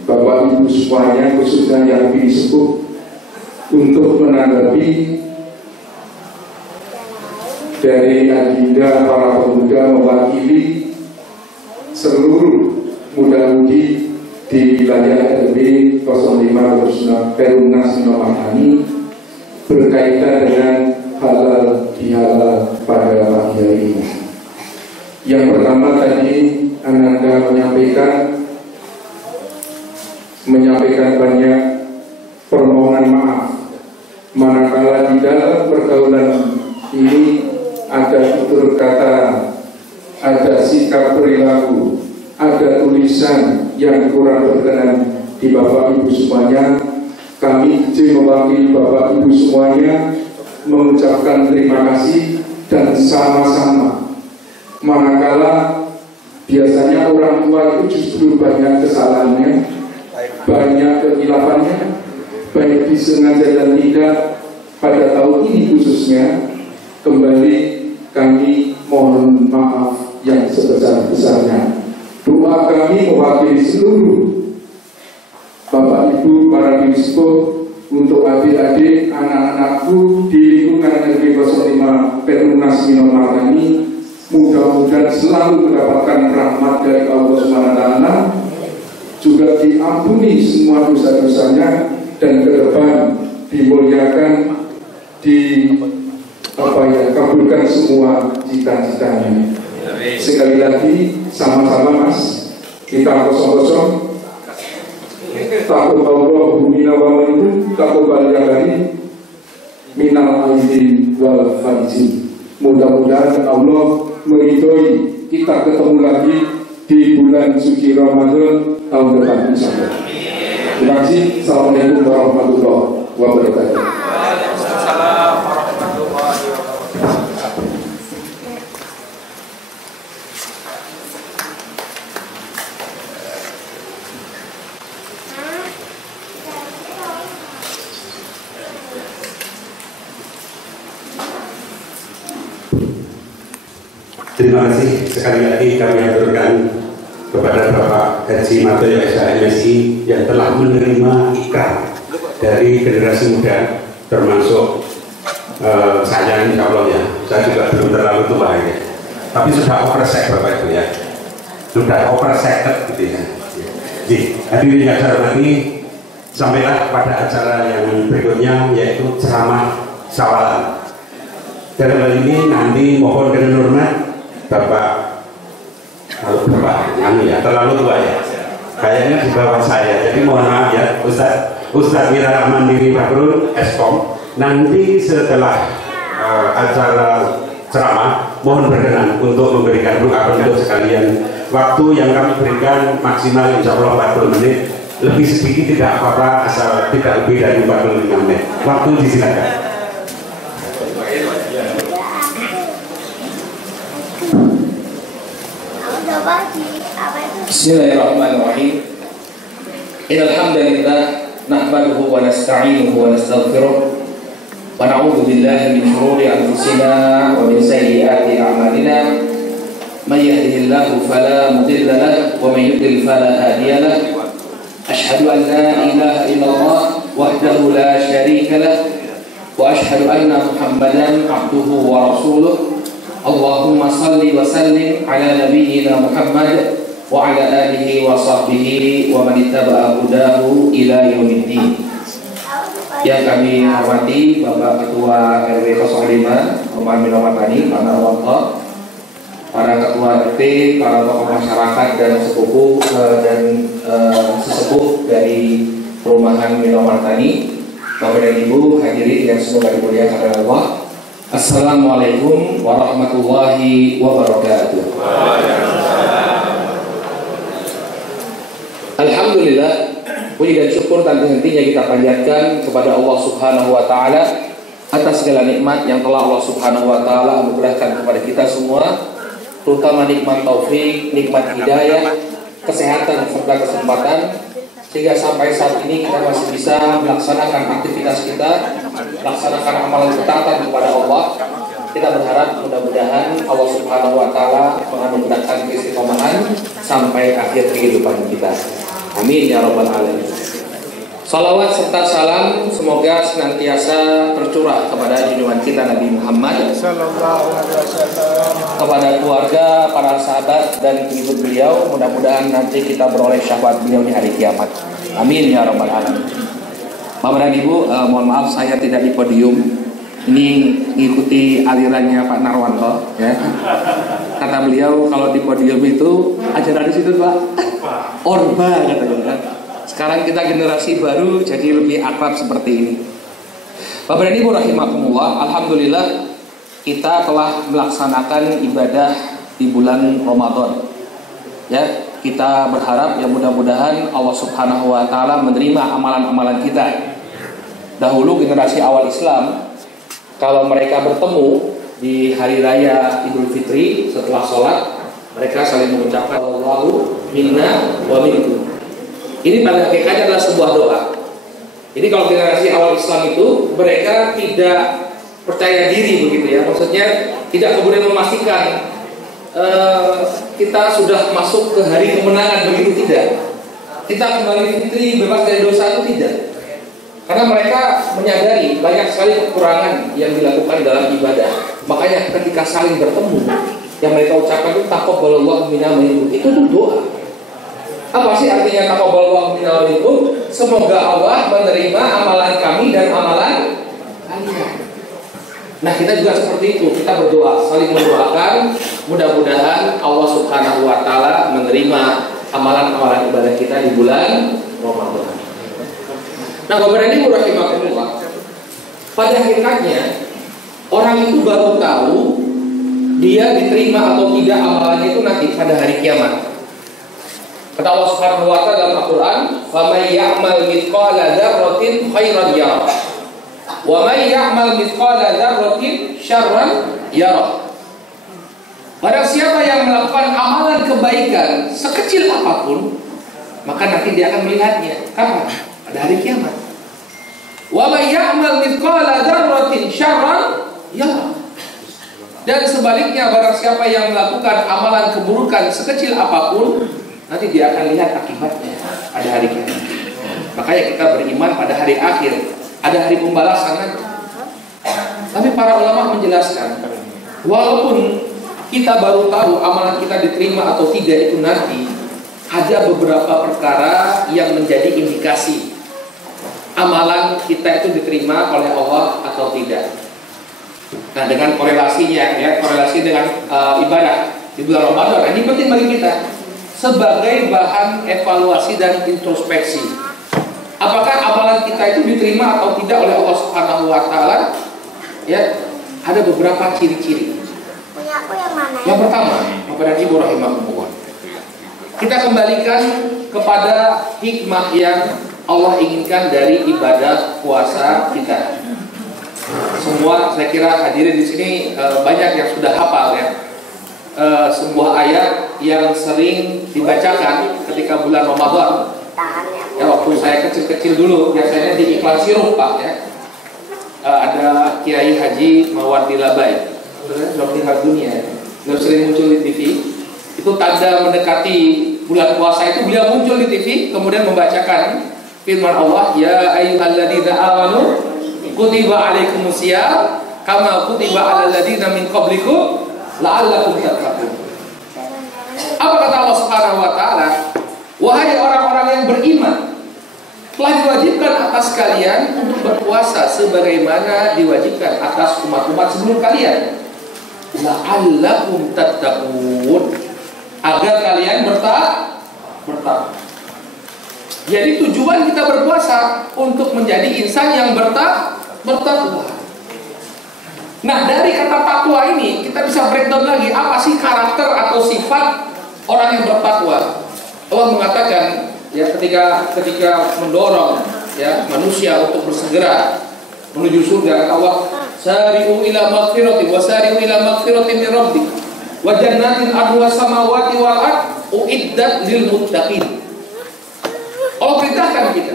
Bapak Ibu semuanya, khususnya yang bisepuh, untuk menanggapi dari agenda para pemuda mewakili seluruh muda-mudi di wilayah RW 05 Perumnas Minomatani berkaitan dengan halal bihalal pada pagi hari ini. Yang pertama tadi Ananda menyampaikan banyak permohonan maaf manakala di dalam pergaulan ini ada tutur kata, ada sikap perilaku, ada tulisan yang kurang berkenan di Bapak Ibu semuanya. Kami mewakili Bapak Ibu semuanya mengucapkan terima kasih dan sama-sama. Manakala biasanya orang tua itu justru banyak kesalahannya, banyak kekhilaafannya, baik disengaja dan tidak. Pada tahun ini khususnya, kembali kami mohon maaf yang sebesar-besarnya. Doa kami mewakili seluruh Bapak Ibu para biskop untuk adik-adik, anak-anakku di lingkungan RW 05 Perumnas Minomatani, mudah-mudahan selalu mendapatkan rahmat dari Allah SWT, juga diampuni semua dosa-dosanya, dan ke depan dimuliakan, kabulkan semua cita-citanya. Sekali lagi sama-sama Mas, kita kosong-kosong takut Allah bumina wa minkum takut baliagari minal aidin wal faizin. Mudah-mudahan Allah meridhoi kita ketemu lagi di bulan suci Ramadan tahun depan insyaallah. Terima kasih. Assalamualaikum warahmatullahi wabarakatuh. Waalaikumsalam warahmatullahi wabarakatuh. Terima kasih sekali lagi kami aturkan kepada Bapak Haji Matoyo SHMSI yang telah menerima ikrar dari generasi muda, termasuk saya insya Allah ya. Saya juga belum terlalu tua ya, tapi sudah oversek Bapak Ibu ya, sudah oversek gitu ya. Jadi hadirin yang saya hormati, sampailah pada acara yang berikutnya, yaitu ceramah sawalan. Dalam hal ini nanti mohon dengan hormat Bapak, kalau Bapak ya terlalu tua ya, kayaknya di bawah saya, jadi mohon maaf ya Ustadz Mira Mandiri Bakrul Eskom. Nanti setelah acara ceramah mohon berkenan untuk memberikan doa untuk sekalian. Waktu yang kami berikan maksimal insya Allah 40 menit, lebih sedikit tidak apa-apa asal tidak lebih dari 45 menit. Waktu disilakan. Bismillahirrahmanirrahim. Innal hamdalillah nahmaduhu wa nasta'inuhu wa nastaghfiruh wa na'udzu billahi min shururi anfusina wa min sayyiati a'malina. May yahdihillahu fala mudilla lahu wa may yudlil fala hadiya lahu. Asyhadu an la ilaha illallah wahdahu la syarika lahu wa asyhadu anna Muhammadan abduhu wa rasuluh. Allahumma salli wa sallim ala nabiyyina Muhammad wa ala alihi wa sahbihi wa man ittaba'a hudahu ila yaumiddin. Yang kami hormati Bapak Ketua RW 05 Omar Minawatani, Pak Narwanto, para Ketua RT, para tokoh masyarakat dan sepupu sesepuh dari Perumahan Minawatani, Bapak dan Ibu hadirin yang semoga dimuliakan oleh Allah. Assalamualaikum warahmatullahi wabarakatuh. Alhamdulillah, puji dan syukur tanpa hentinya kita panjatkan kepada Allah Subhanahu wa taala atas segala nikmat yang telah Allah Subhanahu wa taala anugerahkan kepada kita semua, terutama nikmat taufik, nikmat hidayah, kesehatan serta kesempatan, sehingga sampai saat ini kita masih bisa melaksanakan aktivitas kita, melaksanakan amalan ketaatan kepada Allah. Kita berharap mudah-mudahan Allah Subhanahu wa taala menganugerahkan keistiqomahan sampai akhir kehidupan kita. Amin ya rabbal alamin. Salawat serta salam semoga senantiasa tercurah kepada junjungan kita Nabi Muhammad sallallahu alaihi wasallam, kepada keluarga, para sahabat dan pengikut beliau. Mudah-mudahan nanti kita beroleh syafaat beliau di hari kiamat. Amin ya rabbal alamin. Bapak dan Ibu, mohon maaf saya tidak di podium. Ini mengikuti alirannya Pak Narwanto ya. Kata beliau kalau di podium itu ajaran di situ Pak Orba katanya kan. Sekarang kita generasi baru jadi lebih akrab seperti ini. Bapak dan Ibu rahimakumullah, alhamdulillah kita telah melaksanakan ibadah di bulan Ramadan. Ya, kita berharap ya mudah-mudahan Allah Subhanahu wa taala menerima amalan-amalan kita. Dahulu generasi awal Islam kalau mereka bertemu di hari raya Idul Fitri setelah sholat, mereka saling mengucapkan Allahu minna wa minkum. Ini pada hakikatnya adalah sebuah doa. Jadi kalau generasi awal Islam itu mereka tidak percaya diri begitu ya, maksudnya tidak kemudian memastikan kita sudah masuk ke hari kemenangan begitu, tidak. Kita kembali fitri bebas dari dosa itu tidak. Karena mereka menyadari banyak sekali kekurangan yang dilakukan dalam ibadah. Makanya ketika saling bertemu, yang mereka ucapkan itu taqabbalallahu minna wa minkum. Itu tuh doa. Apa sih artinya taqabbalallahu minna wa minkum? Semoga Allah menerima amalan kami dan amalan kalian. Nah, kita juga seperti itu. Kita berdoa, saling mendoakan. Mudah-mudahan Allah Subhanahu wa taala menerima amalan-amalan ibadah kita di bulan Ramadan. Nah, Bapak dan Ibu rahimakumullah, pada hakikatnya orang itu baru tahu dia diterima atau tidak amalannya itu nanti pada hari kiamat. Kata Allah Subhanahu wa taala dalam Al-Qur'an, "Faman ya'mal mithqala dzarratin khairan yarah, wa man ya'mal mithqala dzarratin syarran yarah." Barang siapa yang melakukan amalan kebaikan sekecil apapun, maka nanti dia akan melihatnya. Kapan? Pada hari kiamat. Wa may ya'mal mithqala dzarratin syarran yarah. Dan sebaliknya, barang siapa yang melakukan amalan keburukan sekecil apapun, nanti dia akan lihat akibatnya pada hari kiamat. Makanya kita beriman pada hari akhir, ada hari pembalasan nanti. Tapi para ulama menjelaskan, walaupun kita baru tahu amalan kita diterima atau tidak itu nanti, ada beberapa perkara yang menjadi indikasi amalan kita itu diterima oleh Allah atau tidak. Nah, dengan korelasinya, ya, korelasi dengan ibadah di bulan Ramadan, ini penting bagi kita sebagai bahan evaluasi dan introspeksi. Apakah amalan kita itu diterima atau tidak oleh Allah Subhanahu Wa Taala? Ya, ada beberapa ciri-ciri. Yang pertama, kepada Ibu rahimahumullah, kita kembalikan kepada hikmah yang Allah inginkan dari ibadah puasa kita. Semua saya kira hadirin di sini banyak yang sudah hafal ya. Sebuah ayat yang sering dibacakan ketika bulan Ramadan. Ya, waktu saya kecil-kecil dulu biasanya di iklan sirup Pak ya. Ada Kiai Haji Mawardi Labai, dokter dunia, yang sering muncul di TV. Itu tanda mendekati bulan puasa itu beliau muncul di TV, kemudian membacakan firman Allah, ya ayyuhalladzina amanu kutiba alaikumusiyam kama kutiba alal ladzina min qablikum la'allakum tattaqun. Apa kata Allah Subhanahu wa taala? Wahai orang-orang yang beriman, telah diwajibkan atas kalian untuk berpuasa sebagaimana diwajibkan atas umat-umat sebelum kalian. La'allakum tattaqun, agar kalian bertakwa. Jadi tujuan kita berpuasa untuk menjadi insan yang bertakwa. Nah, dari kata takwa ini kita bisa breakdown lagi, apa sih karakter atau sifat orang yang bertakwa. Allah mengatakan ya, ketika mendorong ya manusia untuk bersegera menuju surga, kata Allah, sari'u ila maghfiratin wa sari'u ila maghfiratin min rabbik wa jannatin arduha samawati wal ard uiddat lil muttaqin. Allah perintahkan kita,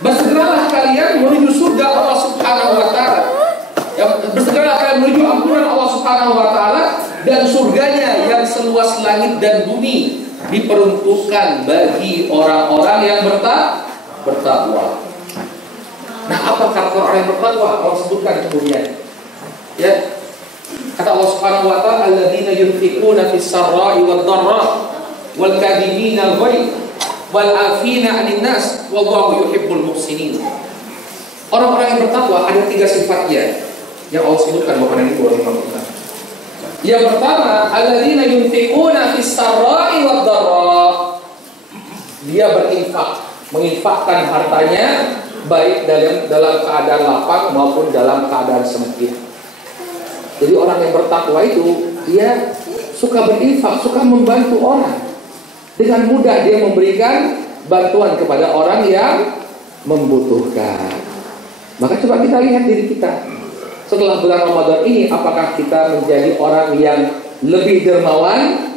bersegeralah kalian menuju surga Allah Subhanahu wa taala. Ya, bersegeralah kalian menuju ampunan Allah Subhanahu wa taala, dan surganya yang seluas langit dan bumi diperuntukkan bagi orang-orang yang bertakwa. Nah, apa karakter orang yang bertakwa? Allah sebutkan kemudian. Ya. Kata Allah Subhanahu wa taala, alladzina yunfiquna fis sarra'i wad dharra wal kadhimina al-ghaidh wal 'afina 'anil nas wallahu yuhibbul muhsinin. Orang-orang yang bertakwa ada 3 sifatnya yang Allah sebutkan Bapak dan Ibu rahimahullah. Yang pertama, alladzina yunfiquna fis sarra'i wad dharra. Dia berinfak, menginfakkan hartanya baik dalam keadaan lapang maupun dalam keadaan sempit. Jadi orang yang bertakwa itu dia suka berinfak, suka membantu orang. Dengan mudah dia memberikan bantuan kepada orang yang membutuhkan. Maka coba kita lihat diri kita setelah bulan Ramadan ini, apakah kita menjadi orang yang lebih dermawan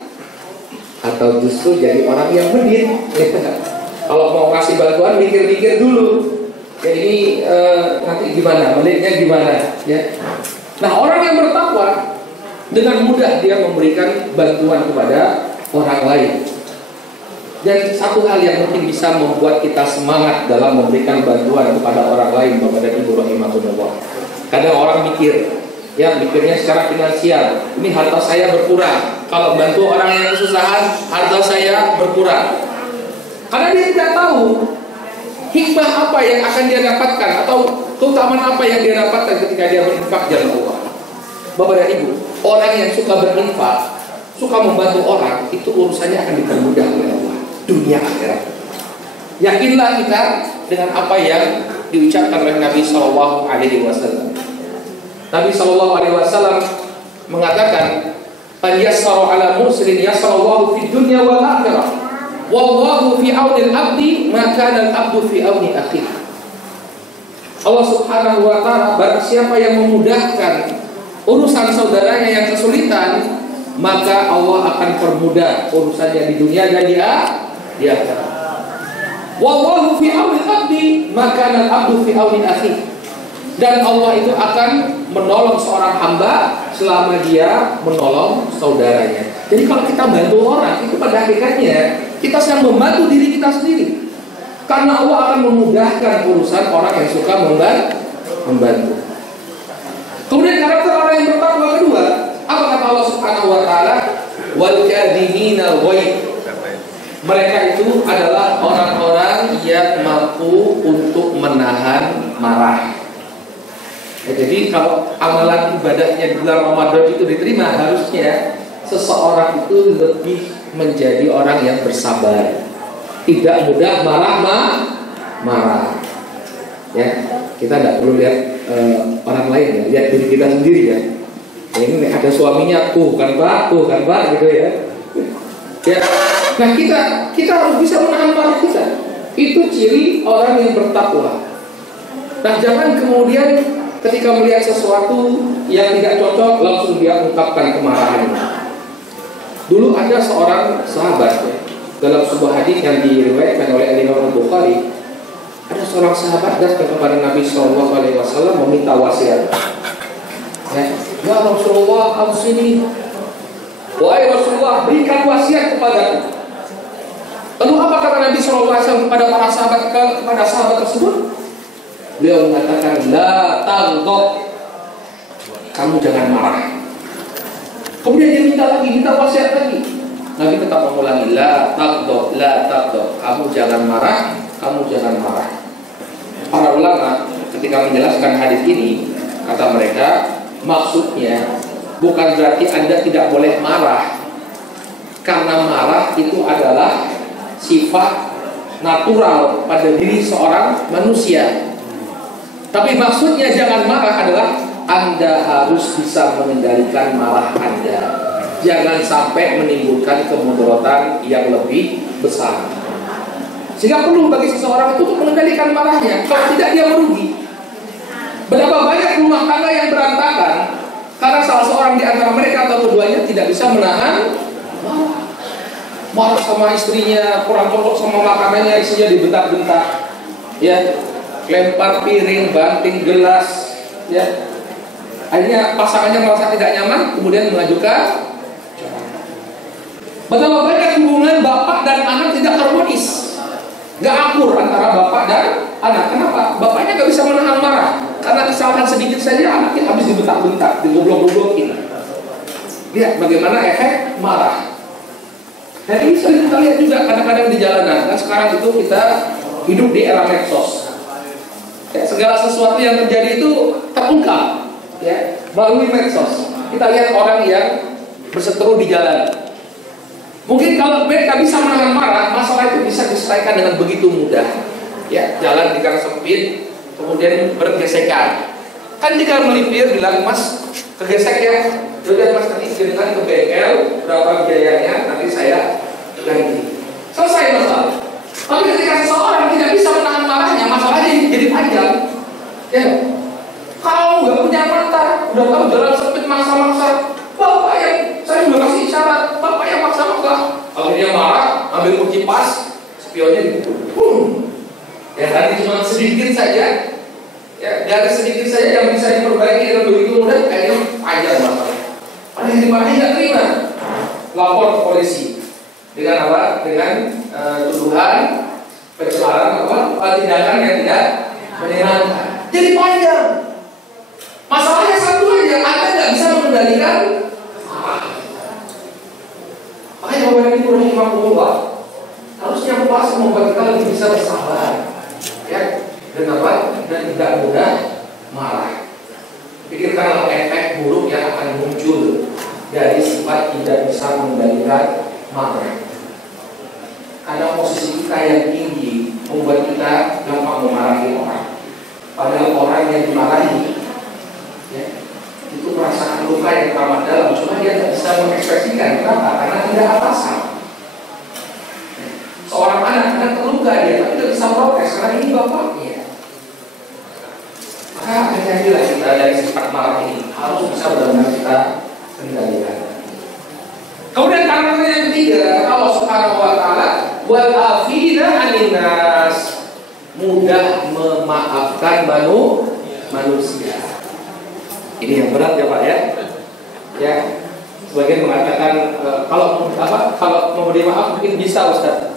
atau justru jadi orang yang medit? Kalau mau kasih bantuan mikir-mikir dulu. Ya ini nanti gimana, meditnya gimana? Ya. Nah, orang yang bertakwa dengan mudah dia memberikan bantuan kepada orang lain. Dan satu hal yang mungkin bisa membuat kita semangat dalam memberikan bantuan kepada orang lain, Bapak dan Ibu rahimahullah. Kadang orang mikirnya secara finansial. Ini harta saya berkurang. Kalau bantu orang yang kesusahan, harta saya berkurang. Karena dia tidak tahu hikmah apa yang akan dia dapatkan atau keutamaan apa yang dia dapatkan ketika dia berinfak jalan Allah. Bapak dan Ibu, orang yang suka berinfak, suka membantu orang, itu urusannya akan dipermudah oleh Allah. Dunia akhirat. Yakinlah kita dengan apa yang diucapkan oleh Nabi Shallallahu Alaihi Wasallam. Nabi Shallallahu Alaihi Wasallam mengatakan, "Man yassara ala muslim yassarallahu fid dunya wal akhirah. Wallahu fi auni al-abdi ma kana al-abdu fi auni akhihi." Allah Subhanahu wa taala, barang siapa yang memudahkan urusan saudaranya yang kesulitan, maka Allah akan permudah urusannya di dunia dan di akhirat. Wallahu fi auni al-abdi, maka al-abdu fi auni akhihi. Dan Allah itu akan menolong seorang hamba selama dia menolong saudaranya. Jadi kalau kita bantu orang, itu pada hakikatnya kita sedang membantu diri kita sendiri. Karena Allah akan memudahkan urusan orang yang suka membantu. Kemudian karakter orang yang bertakwa kedua, apa kata Allah Subhanahu wa taala? Wal kadhimina ghaidh. Mereka itu adalah orang-orang yang mampu untuk menahan marah. Ya, jadi kalau amalan ibadahnya di bulan Ramadan itu diterima, harusnya seseorang itu lebih menjadi orang yang bersabar, tidak mudah marah. Ya, kita tidak perlu lihat orang lain ya, lihat diri kita sendiri ya. Ini ada suaminya, kan pak, gitu ya. Ya, nah kita harus bisa menahan marah kita. Itu ciri orang yang bertakwa. Nah, jangan kemudian ketika melihat sesuatu yang tidak cocok langsung dia ungkapkan kemarahannya. Dulu ada seorang sahabat ya, dalam sebuah hadis yang diriwayatkan oleh Imam Bukhari, ada seorang sahabat datang kepada Nabi SAW meminta wasiat. Ya Rasulullah, ausini. Wahai Rasulullah, berikan wasiat kepadaku. Lalu apa kata Nabi SAW kepada para sahabat, kepada sahabat tersebut? Beliau mengatakan, la taghdab, kamu jangan marah. Kemudian dia minta wasiat lagi. Nabi tetap mengulangi, la taghdab, kamu jangan marah. Para ulama ketika menjelaskan hadis ini, kata mereka, maksudnya bukan berarti Anda tidak boleh marah, karena marah itu adalah sifat natural pada diri seorang manusia. Tapi maksudnya jangan marah adalah Anda harus bisa mengendalikan marah Anda. Jangan sampai menimbulkan kemudaratan yang lebih besar. Sehingga perlu bagi seseorang itu untuk mengendalikan marahnya. Kalau tidak dia merugi. Berapa banyak rumah tangga yang berantakan karena salah seorang di antara mereka atau keduanya tidak bisa menahan marah sama istrinya, kurang cocok sama makanannya, istrinya dibentak-bentak. Ya. Lempar piring, banting gelas, ya. Akhirnya pasangannya merasa tidak nyaman, kemudian mengajukan. Betapa banyak hubungan bapak dan anak tidak harmonis, gak akur antara bapak dan anak. Kenapa? Bapaknya gak bisa menahan marah karena kesalahan sedikit saja anaknya habis dibentak-bentak, digoblok-goblokin. Lihat bagaimana efek marah. Dan ini sering kita lihat juga kadang-kadang di jalanan. Kan sekarang itu kita hidup di era medsos. Ya, segala sesuatu yang terjadi itu terungkap ya melalui medsos. Kita lihat orang yang berseteru di jalan. Mungkin kalau mereka bisa menahan marah, masalah itu bisa diselesaikan dengan begitu mudah. Ya, jalan di gang sempit, kemudian bergesekan. Kan jika melipir bilang, Mas, kegesek ya. Udah Mas, nanti dengan ke bengkel, berapa biayanya, nanti saya ganti. Selesai masalah. Tapi ketika seseorang tidak bisa menahan marahnya, masalahnya jadi panjang. Ya, kalau nggak punya mata, udah tahu jalan sempit maksa-maksa, bapak yang saya udah kasih isyarat, bapak yang maksa-maksa. Akhirnya marah, ambil kunci pas, spionnya ya tadi cuma sedikit saja, ya dari sedikit saja yang bisa diperbaiki dengan begitu mudah, kayaknya panjang masalah. Padahal dimarahi nggak terima, lapor ke polisi. Dengan apa? Dengan tuduhan pencemaran tindakan yang tidak menyenangkan. Jadi panjang. Masalahnya satu aja, Anda nggak bisa mengendalikan. Makanya Bapak Ibu rahimahullah, harusnya puasa membuat kita lebih bisa bersabar, ya, dan apa? Dan tidak mudah marah. Pikirkanlah efek buruk yang akan muncul dari sifat tidak bisa mengendalikan marah. Karena posisi kita yang tinggi membuat kita gampang memarahi orang. Padahal orang yang dimarahi, ya, itu merasakan luka yang teramat dalam. Cuma dia tidak bisa mengekspresikan. Kenapa? Karena tidak atasan. Seorang anak terluka dia, tapi tidak bisa protes karena ini bapaknya. Maka hati-hatilah kita dari sifat marah ini, harus bisa benar-benar kita kendalikan. Kemudian karakter yang ketiga, Allah Subhanahu wa taala wal afina 'anil nas, mudah memaafkan manusia. Ini yang berat ya Pak ya. Ya, sebagian mengatakan kalau memberi maaf mungkin bisa Ustaz,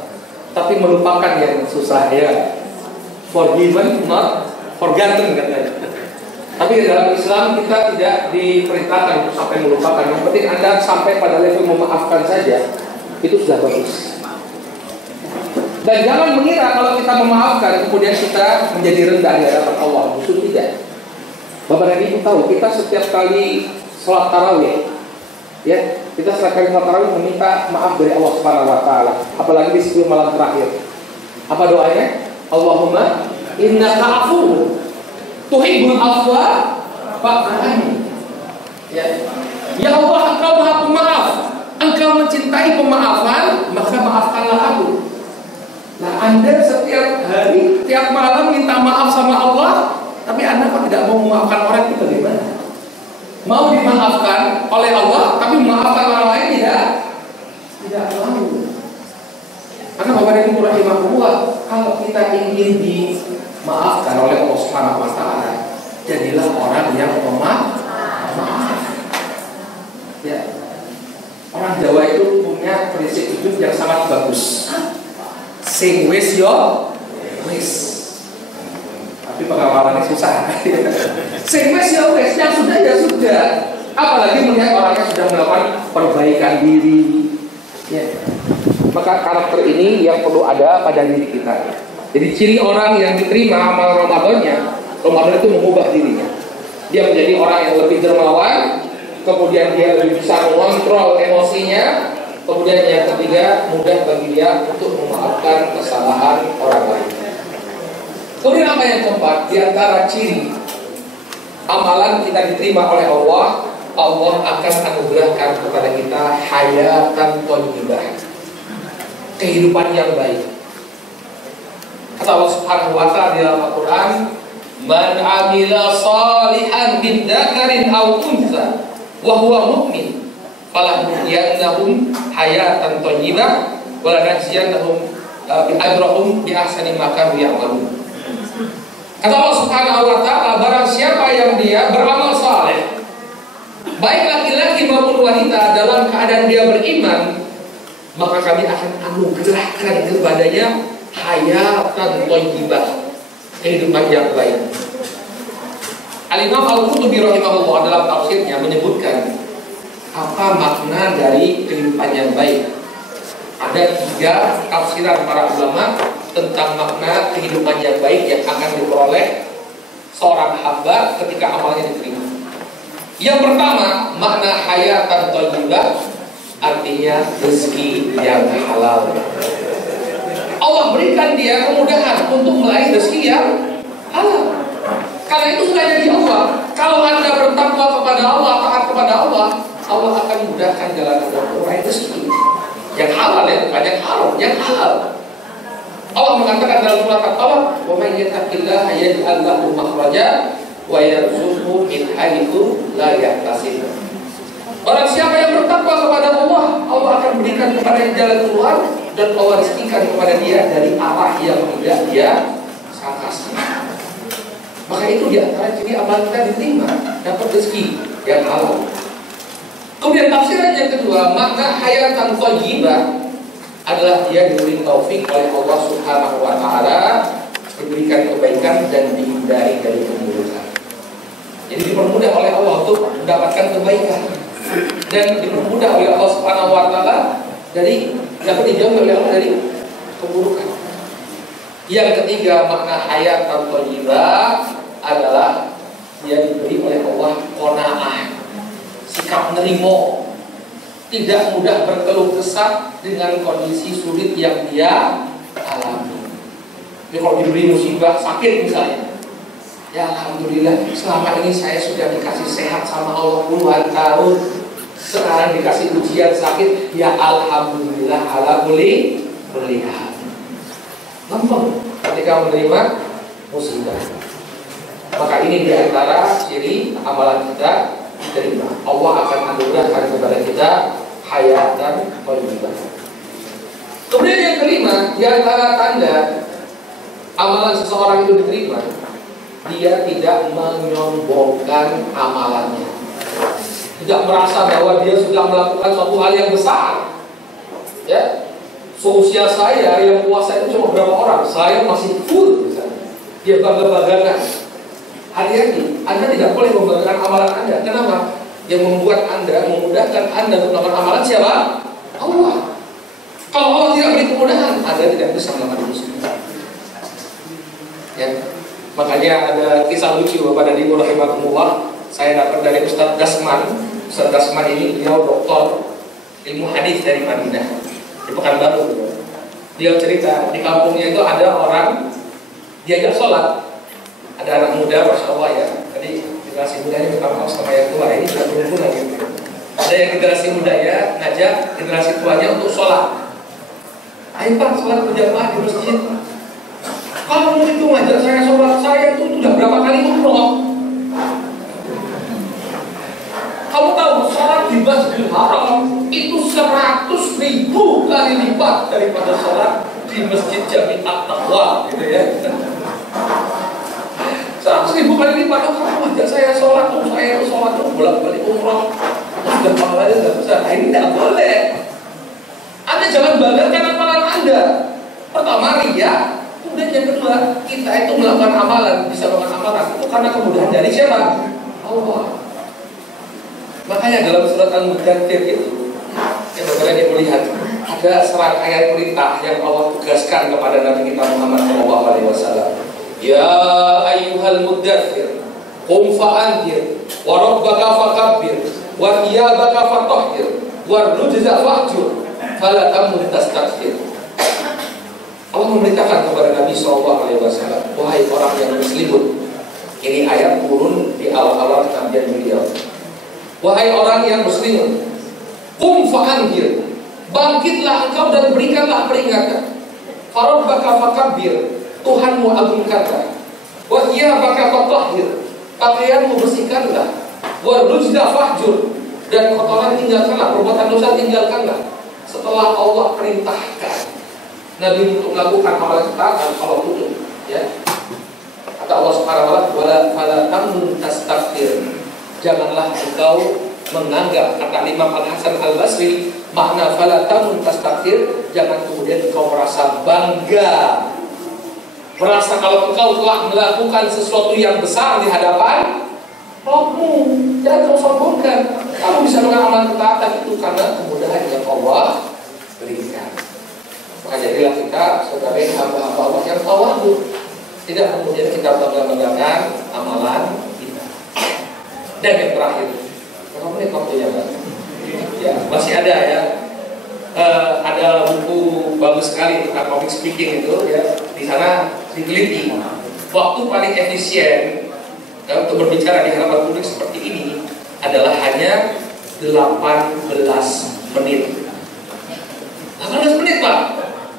tapi melupakan yang susah ya. Forgiven not forgotten katanya. Tapi dalam Islam kita tidak diperintahkan untuk sampai melupakan. Yang penting Anda sampai pada level memaafkan saja, itu sudah bagus. Dan jangan mengira kalau kita memaafkan kemudian kita menjadi rendah di hadapan Allah. Justru tidak. Bapak dan Ibu tahu, kita setiap kali sholat tarawih, ya, kita setiap kali sholat tarawih meminta maaf dari Allah Subhanahu Wa Taala. Apalagi di 10 malam terakhir. Apa doanya? Allahumma innaka afuwwun tuhibbul afwa fa'fu anni. Ya Allah, Engkau Maha Pemaaf, Engkau mencintai pemaafan, maka maafkanlah aku. Nah, Anda setiap hari, tiap malam minta maaf sama Allah, tapi Anda kok tidak mau memaafkan orang itu bagaimana? Mau dimaafkan oleh Allah, tapi memaafkan orang lain tidak mau. Karena Bapak dan Ibu rahimahullah, kalau kita ingin dimaafkan oleh Allah Subhanahu Wa Taala, jadilah orang yang pemaaf. Ya. Orang Jawa itu punya prinsip hidup yang sangat bagus. Sing wis yo wis. Tapi pengawalannya susah. Sing wis yo wis, yang sudah ya sudah. Apalagi melihat orang yang sudah melakukan perbaikan diri. Ya. Maka karakter ini yang perlu ada pada diri kita. Jadi ciri orang yang diterima amal Ramadannya, Ramadan itu mengubah dirinya. Dia menjadi orang yang lebih dermawan, kemudian dia lebih bisa mengontrol emosinya, kemudian yang ketiga mudah bagi dia untuk memaafkan kesalahan orang lain. Kemudian apa yang keempat? Di antara ciri amalan kita diterima oleh Allah, Allah akan anugerahkan kepada kita hayatan thayyibah, kehidupan yang baik. Kata Allah Subhanahu wa Ta'ala di dalam Al-Quran, man amila salihan min dzakarin aw untha wa huwa mu'min falanuhyiyannahum hayatan thayyibah wa lanajziyannahum ajrahum bi ahsani ma kanu ya'malun. Kata Allah Subhanahu wa Ta'ala, barang siapa yang dia beramal saleh, baik laki-laki maupun wanita, dalam keadaan dia beriman, maka kami akan anugerahkan kepadanya hayatan thayyibah, kehidupan yang baik. Al-Imam Al-Qurtubi rahimahullah dalam tafsirnya menyebutkan apa makna dari kehidupan yang baik. Ada 3 tafsiran para ulama tentang makna kehidupan yang baik yang akan diperoleh seorang hamba ketika amalnya diterima. Yang pertama, makna hayatan thayyibah artinya rezeki yang halal. Allah berikan dia kemudahan untuk meraih rezeki yang halal. Karena itu sudah jadi Allah. Kalau Anda bertakwa kepada Allah, taat kepada Allah, Allah akan mudahkan jalan Anda untuk meraih rezeki yang halal, ya, bukan yang haram, yang halal. Allah mengatakan dalam surat At-Talaq, "Wa may yattaqillaha yaj'al lahu makhraja wa yarzuqhu min haitsu la yahtasib." Orang siapa yang bertakwa kepada Allah, Allah akan berikan kepada jalan keluar dan Allah rezekikan kepada dia dari arah yang tidak dia sangka-sangka. Maka itu di antara ciri amal kita diterima, dapat rezeki yang halal. Kemudian tafsiran yang kedua, makna hayatan thayyibah adalah dia diberi taufik oleh Allah Subhanahu wa Ta'ala, diberikan kebaikan dan dihindari dari keburukan. Jadi dipermudah oleh Allah untuk mendapatkan kebaikan dan dipermudah oleh Allah Subhanahu wa Ta'ala dari dapat dijauhi oleh Allah dari keburukan. Yang ketiga, makna hayatan thayyibah adalah dia diberi oleh Allah qanaah, sikap nerimo, tidak mudah berkeluh kesah dengan kondisi sulit yang dia alami. Jadi kalau diberi musibah sakit misalnya, ya alhamdulillah selama ini saya sudah dikasih sehat sama Allah puluhan tahun. Sekarang dikasih ujian sakit, ya alhamdulillah ala kulli hal. Gampang ketika menerima musibah. Maka ini diantara ciri amalan kita diterima. Allah akan anugerahkan kepada kita hayatan thayyibah. Kemudian yang kelima, diantara tanda amalan seseorang itu diterima, dia tidak menyombongkan amalannya, tidak merasa bahwa dia sudah melakukan suatu hal yang besar. Ya, seusia saya yang puasa itu cuma berapa orang, saya masih full misalnya. Dia bangga-banggakan. Hati-hati, Anda tidak boleh membanggakan amalan Anda. Kenapa? Yang membuat Anda, memudahkan Anda untuk melakukan amalan siapa? Allah. Kalau Allah tidak beri kemudahan, Anda tidak bisa melakukan itu semua. Ya. Makanya ada kisah lucu pada di rahimahumullah. Saya dapat dari Ustaz Dasman. Ustaz Dasman ini beliau doktor ilmu hadis dari Madinah, di Pekanbaru. Dia cerita di kampungnya itu ada orang diajak sholat. Ada anak muda, masya Allah ya. Tadi generasi mudanya minta maaf sama yang tua, ini sudah berhubungan gitu. Ada yang generasi mudanya ngajak generasi tuanya untuk sholat. Ayo Pak, sholat berjamaah di masjid. Kamu itu ngajak saya sholat, saya itu sudah berapa kali umroh. Kamu tahu sholat di Masjidil Haram itu 100.000 kali lipat daripada sholat di Masjid Jami At-Taqwa, gitu ya. 100.000 kali lipat. Kamu ngajak saya sholat, saya sholat bolak-balik umroh, sudah pahalanya tidak besar. Nah, ini tidak boleh. Anda jangan banggakan amalan Anda. Pertama ria, kemudian yang kedua, kita itu melakukan amalan, bisa melakukan amalan itu karena kemudahan dari siapa? Allah. Makanya dalam surat Al-Mudaththir itu, yang bagaimana melihat ada serangkaian perintah yang Allah tugaskan kepada Nabi kita Muhammad SAW. Ya ayyuhal mudaththir, qum fa'anzir, wa rabbaka fakabbir, wa thiyabaka fatahhir, wa rujza fahjur, fala tamnun tastakbir. Allah memerintahkan kepada Nabi SAW, wahai orang yang muslimun. Ini ayat turun di awal-awal kematian beliau. Wahai orang yang muslimun, qum fa'anzir, bangkitlah engkau dan berikanlah peringatan. Farabbaka fakabbir, Tuhanmu agungkanlah. Wa thiyabaka fatahhir, pakaianmu bersihkanlah. Wa rujza fahjur, dan kotoran tinggalkanlah, perbuatan dosa tinggalkanlah. Setelah Allah perintahkan Nabi untuk melakukan amalan ketaatan, kalau tutup, ya. Kata Allah Subhanahu wa taala, "Wala tamnun tastakbir." Janganlah engkau menganggap, kata Imam Al-Hasan Al-Basri, makna fala tamnun tastakbir, jangan kemudian engkau merasa bangga. Merasa kalau engkau telah melakukan sesuatu yang besar di hadapan Rabbmu. Jangan kau sombongkan. Kamu bisa melakukan amalan ketaatan itu karena kemudahan yang Allah berikan. Maka jadilah kita sebagai hamba-hamba Allah yang tawadhu, tidak kemudian kita bangga-banggakan amalan kita. Dan yang terakhir, berapa menit waktunya Pak? Ya, masih ada ya. Ada buku bagus sekali tentang public speaking itu ya. Di sana diteliti waktu paling efisien untuk berbicara di hadapan publik seperti ini adalah hanya 18 menit. 18 menit Pak.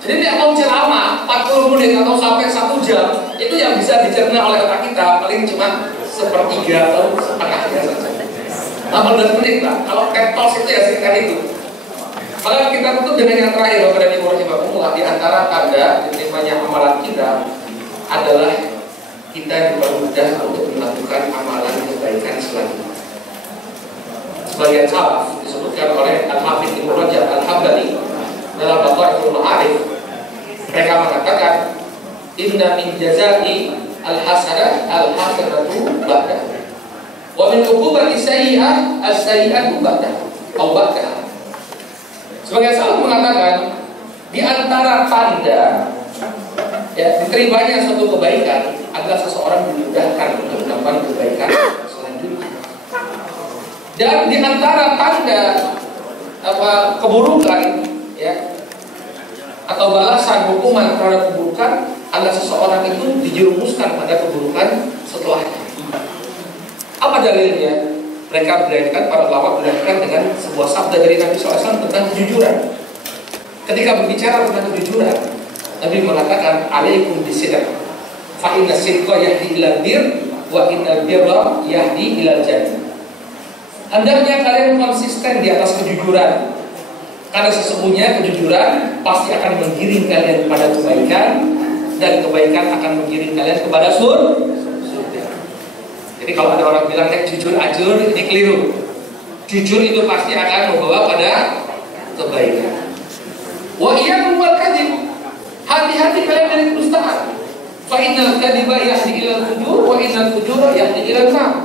Jadi dia mau ceramah 40 menit atau sampai 1 jam, itu yang bisa dicerna oleh otak kita paling cuma sepertiga atau setengahnya saja. 18 menit Pak. Kalau TED Talks itu ya sekitar itu. Maka kita tutup dengan yang terakhir kepada Ibu Rahimahumullah. Di antara tanda diterimanya amalan kita adalah kita dipermudah untuk melakukan amalan kebaikan selanjutnya. Sebagian salaf disebutkan oleh Al-Hafidz Ibnu Rajab Al-Hambali dalam Baqa'iul Ma'arif, mereka mengatakan inna min jazai al-hasanah al-hasanatu ba'dah wa min uqubati sayyi'ah as-sayyi'atu ba'dah atau ba'dah. Sebagian salaf mengatakan di antara tanda ya diterimanya suatu kebaikan adalah seseorang dimudahkan untuk melakukan kebaikan selanjutnya. Dan di antara tanda keburukan ya atau balasan hukuman terhadap keburukan adalah seseorang itu dijerumuskan pada keburukan setelahnya. Apa dalilnya? Mereka berdalilkan, para ulama berdalilkan dengan sebuah sabda dari Nabi SAW tentang kejujuran. Ketika berbicara tentang kejujuran, Nabi mengatakan, "Alaikum bisidq, fa inna sidqa yahdi ilal bir, wa innal birra yahdi ilal jannah." Hendaknya kalian konsisten di atas kejujuran, karena sesungguhnya kejujuran pasti akan menggiring kalian kepada kebaikan, dan kebaikan akan menggiring kalian kepada surga. Jadi kalau ada orang bilang jujur ajur, ini keliru. Jujur itu pasti akan membawa pada kebaikan. Wa iyyakum wal kadzib. Hati-hati kalian dari kedustaan. Fa innal kadziba yahdi ilal fujur wa innal fujura yahdi ilal nar.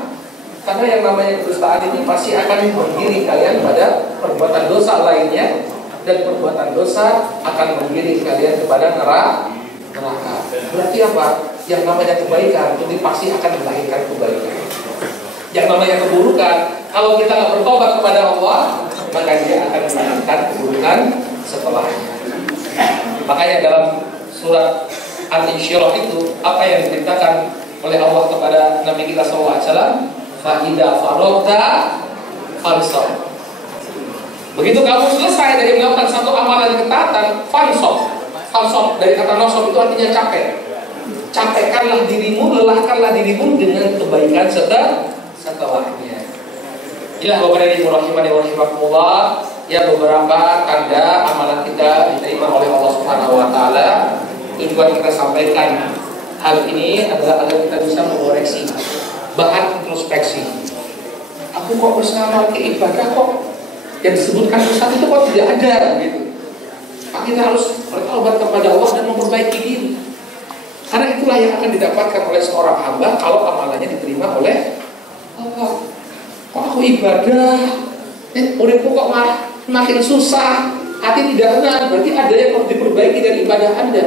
Karena yang namanya kedustaan ini pasti akan menggiring kalian pada perbuatan dosa lainnya, dan perbuatan dosa akan menggiring kalian kepada neraka. Berarti apa? Yang namanya kebaikan itu pasti akan melahirkan kebaikan. Yang namanya keburukan, kalau kita nggak bertobat kepada Allah, maka dia akan melahirkan keburukan setelahnya. Makanya dalam surat Al-Insyirah itu apa yang diceritakan oleh Allah kepada Nabi kita SAW, fa'idha farogta fansab. Begitu kamu selesai dari melakukan satu amalan ketaatan, fansab dari kata nosab itu artinya capek. Capekkanlah dirimu, lelahkanlah dirimu dengan kebaikan setelahnya. Inilah Bapak dan Ibu rahimani wa rahimakumullah, ya beberapa tanda amalan kita diterima oleh Allah Subhanahu wa taala. Tujuan kita sampaikan hal ini adalah agar kita bisa mengoreksi, bahan introspeksi. Aku kok bersama ke ibadah kok yang disebutkan Ustaz itu kok tidak ada gitu. Kita harus bertaubat kepada Allah dan memperbaiki diri. Karena itulah yang akan didapatkan oleh seorang hamba kalau amalannya diterima oleh Allah. Kok aku ibadah, uripku kok makin susah, hati tidak tenang, berarti ada yang harus diperbaiki dari ibadah Anda.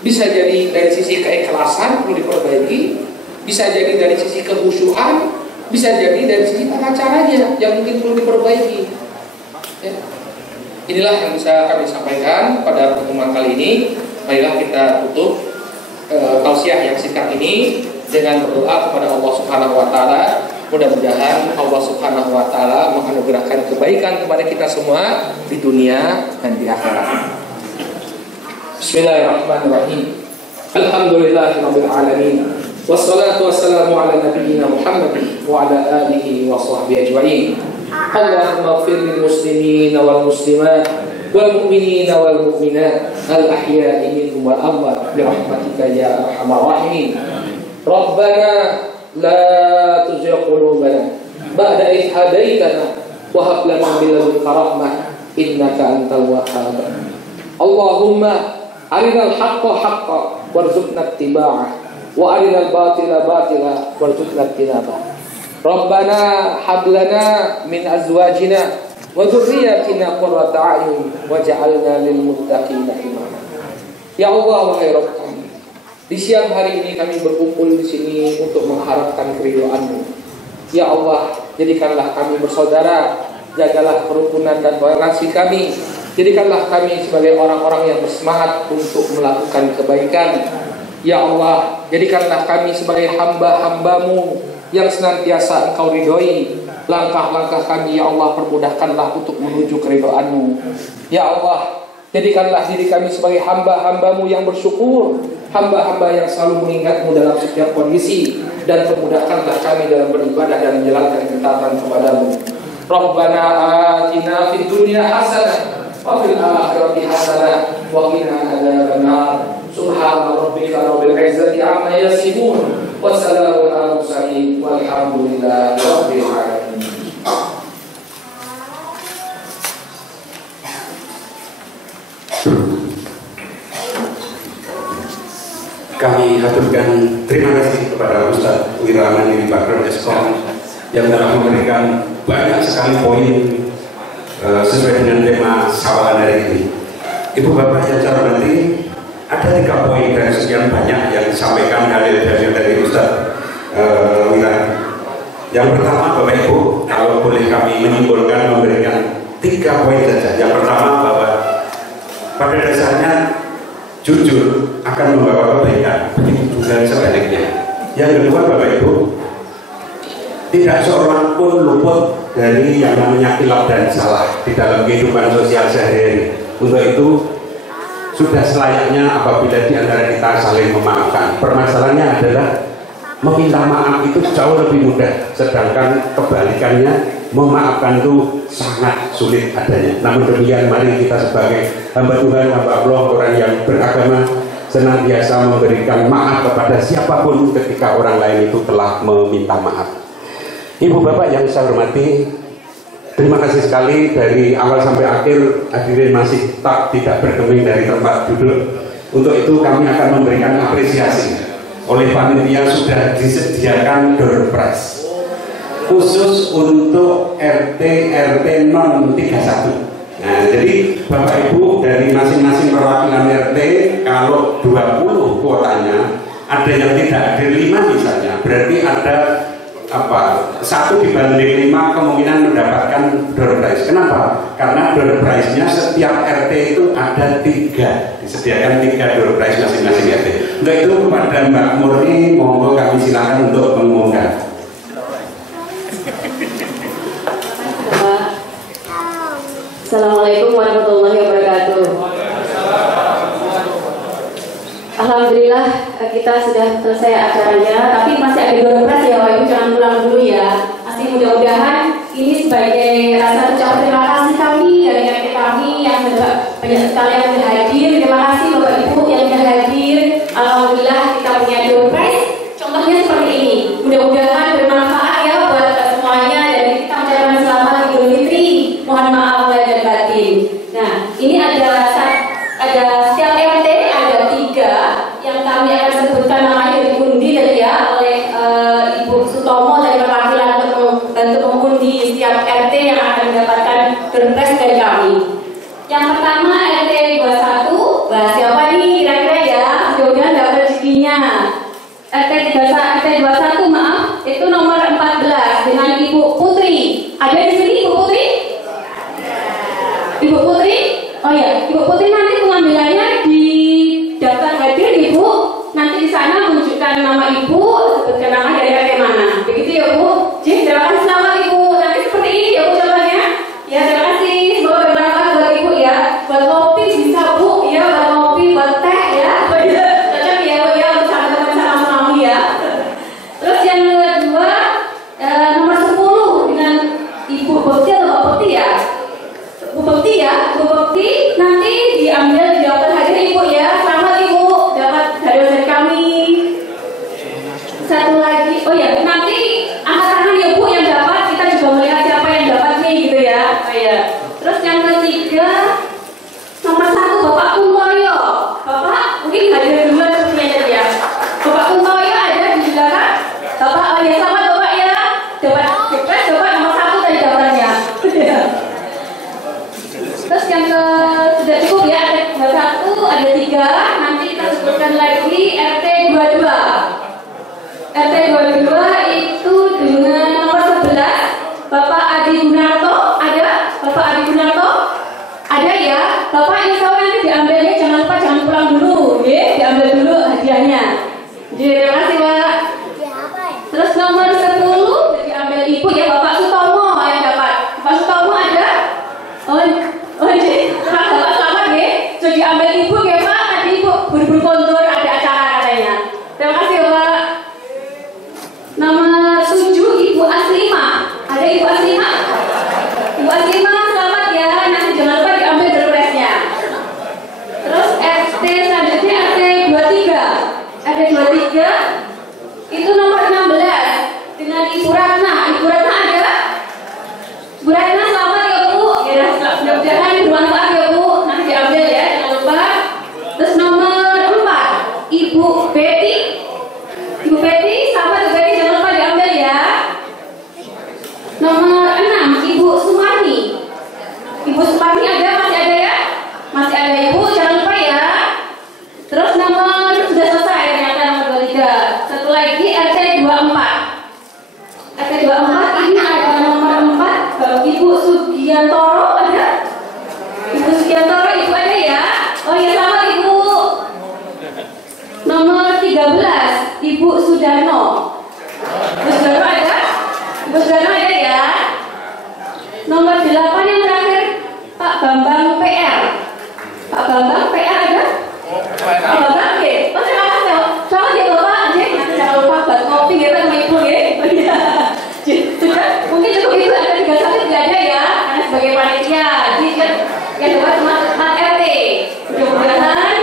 Bisa jadi dari sisi keikhlasan perlu diperbaiki, bisa jadi dari sisi kehusyuan, bisa jadi dari sisi tata caranya yang mungkin perlu diperbaiki. Ya. Inilah yang bisa kami sampaikan pada pertemuan kali ini. Marilah kita tutup tausiah yang singkat ini dengan berdoa kepada Allah Subhanahu wa taala. Mudah-mudahan Allah Subhanahu wa taala menganugerahkan kebaikan kepada kita semua di dunia dan di akhirat. Bismillahirrahmanirrahim. Alhamdulillahirabbil alamin. Wassalatu wassalamu ala nabiyyina Muhammad wa ala alihi wa sahbihi ajma'in. Allahumma ighfir lil muslimin wal muslimat wal mu'minin wal mu'minat al ahya'i minhum wal amwat bi rahmatika ya arhamar rahimin. Rabbana la tuzigh qulubana ba'da idh hadaytana wa hab lana min ladunka rahmah innaka antal wahhab. Allahumma arinal haqqa haqqan warzuqna ittiba'ah wa arinal batila batila warzuqna ijtinabah. Rabbana hab lana min azwajina wa dhurriyyatina qurrata a'yun waj'alna lil muttaqina imama. Ya Allah, wahai Rabb kami, di siang hari ini kami berkumpul di sini untuk mengharapkan keridhaan-Mu. Ya Allah, jadikanlah kami bersaudara, jagalah kerukunan dan toleransi kami. Jadikanlah kami sebagai orang-orang yang bersemangat untuk melakukan kebaikan. Ya Allah, jadikanlah kami sebagai hamba-hamba-Mu yang senantiasa Engkau ridhoi. Langkah-langkah kami ya Allah permudahkanlah untuk menuju keridhaan-Mu. Ya Allah, jadikanlah diri kami sebagai hamba-hamba-Mu yang bersyukur, hamba-hamba yang selalu mengingat-Mu dalam setiap kondisi, dan permudahkanlah kami dalam beribadah dan menjalankan ketaatan kepada-Mu. Rabbana atina fid dunya hasanah wa fil akhirati hasanah wa qina adzabannar. Subhana rabbika rabbil izzati amma yasifun wa salamun alal mursalin walhamdulillahi rabbil alamin. Kami haturkan terima kasih kepada Ustaz Wiramani Bakron Eskom yang telah memberikan banyak sekali poin sesuai dengan tema sawalan hari ini. Ibu bapak yang saya hormati, ada 3 poin dari sekian banyak yang disampaikan dalil-dalil dari Ustaz Wiramani. Yang pertama, Bapak Ibu, kalau boleh kami menyimpulkan memberikan 3 poin saja. Yang pertama, bahwa pada dasarnya jujur akan membawa kebaikan, begitu juga sebaliknya. Yang kedua, Bapak Ibu, tidak seorang pun luput dari yang namanya khilaf dan salah di dalam kehidupan sosial sehari-hari. Untuk itu sudah selayaknya apabila di antara kita saling memaafkan. Permasalahannya adalah meminta maaf itu jauh lebih mudah, sedangkan kebalikannya memaafkan itu sangat sulit adanya. Namun demikian, mari kita sebagai hamba Tuhan, hamba Allah, orang yang beragama, senantiasa memberikan maaf kepada siapapun ketika orang lain itu telah meminta maaf. Ibu bapak yang saya hormati, terima kasih sekali dari awal sampai akhir hadirin masih tidak bergeming dari tempat duduk. Untuk itu kami akan memberikan apresiasi. Oleh panitia sudah disediakan door prize khusus untuk RT non 31. Nah, jadi Bapak Ibu dari masing-masing perwakilan RT, kalau 20 kuotanya, ada yang tidak hadir 5 misalnya, berarti ada 1 dibanding 5 kemungkinan mendapatkan door prize. Kenapa? Karena door prize-nya setiap RT itu ada 3, disediakan 3 door prize masing-masing RT. Untuk itu kepada Mbak Murni, monggo kami silakan untuk mengumumkan. Assalamualaikum warahmatullahi wabarakatuh. Alhamdulillah kita sudah selesai acaranya, tapi masih ada door prize ya Bapak Ibu, jangan pulang dulu ya. Masih mudah-mudahan ini sebagai rasa ucapan terima kasih kami dari RT kami yang banyak sekali yang sudah hadir. Terima kasih Bapak Ibu yang sudah hadir. Alhamdulillah kita punya door prize. Contohnya seperti ini. Mudah-mudahan bermanfaat ya buat semuanya, dan kita ucapkan selamat Idul Fitri. Mohon maaf lahir dan batin. Nah, ini ada setiap RT ada 3 yang kami akan sebutkan namanya diundi tadi ya oleh Ibu Sutomo dari perwakilan untuk membantu mengundi setiap RT yang akan mendapatkan door prize dari kami. Yang pertama RT 21, siapa nih kira-kira ya? Mudah-mudahan dapat rezekinya. RT 21 maaf, itu nomor 14 dengan Ibu Putri. Ada di sini Ibu Putri? Ibu Putri? Oh ya, Ibu Putri nanti pengambilannya di daftar hadir Ibu. Nanti di sana menunjukkan nama Ibu, sebutkan nama dari RT mana. Begitu ya Bu? Jadi terima kasih selamat Ibu. Nanti seperti ini ya Bu contohnya. Ya terima kasih. Semoga bermanfaat buat Ibu ya. Buat kopi bisa Bu ya, buat kopi, buat teh ya. Cocok ya Bu ya untuk teman-teman sama suami ya. Terus yang kedua nomor 10 dengan Ibu Bekti atau Bapak Bekti ya? Bu Bekti ya, Bu Bekti nanti diambil di daftar hadir Ibu ya. Selamat Ibu dapat hadiah dari kami. Satu lagi, oh ya nanti angkat tangan ya Bu yang dapat, kita juga melihat siapa yang dapat nih gitu ya. Oh ya. Terus yang ketiga nomor 1 Bapak Kuntoyo. Bapak mungkin hadir dulu sepertinya tadi ya. Bapak Kuntoyo ada di belakang. Bapak, oh ya selamat Bapak ya. Dapat depres Bapak nomor 1 tadi daftarnya. Terus yang sudah cukup ya, ada 1, ada 3. Nanti kita sebutkan lagi RT 22. RT 22 itu dengan nomor 11 Bapak Adi Gunarto. Ada? Bapak Adi Gunarto? Ada ya? Bapak insya Allah nanti diambilnya, jangan lupa jangan pulang dulu ya, diambil dulu hadiahnya. Jadi terima kasih Pak. Terus nomor 10 diambil Ibu ya, Bapak Sutomo yang dapat. Bapak Sutomo ada? Oh jadi Bapak selamat ya. Jadi diambil Ibu ya Pak, nanti Ibu buru-buru kontur ada acara katanya. Terima kasih Bapak. Nomor 7 Ibu Aslima. Ada Ibu Aslima? Ibu Aslima selamat ya, nanti jangan lupa diambil door prize-nya. Terus RT selanjutnya RT 23. RT 23 itu nomor 16 dengan Ibu Ratna. Ibu Ratna ada? Bu Ratna selamat ya Bu. Ya mudah-mudahan bermanfaat ya Bu. Nanti diambil ya, jangan lupa. Terus nomor 4 Ibu Betty. Ibu Betty selamat Ibu Betty, jangan lupa diambil ya. Nomor 6 Ibu Sumarni. Ibu Sumarni ada? Masih ada ya? Masih ada Ibu, jangan lupa ya. Terus nomor sudah selesai ternyata nomor 23. Satu lagi RT 24. RT 24 ini ada nomor 4 Ibu Sugiantoro ada? Ibu Sugiantoro Ibu ada ya? Oh ya selamat Ibu. Nomor 13 Ibu Sudarno. Ibu Sudarno ada? Ibu Sudarno ada ya? Nomor 8 yang terakhir Pak Bambang PR. Pak Bambang PR ada? Pak Bambang ya? Oh terima kasih. Selamat ya Bapak. Nanti jangan lupa buat kopi ya sama Ibu ya. Sudah mungkin cukup Ibu, ada 31 tidak ada ya, karena sebagai panitia. Jadi yang dapat cuma 4 RT. Mudah-mudahan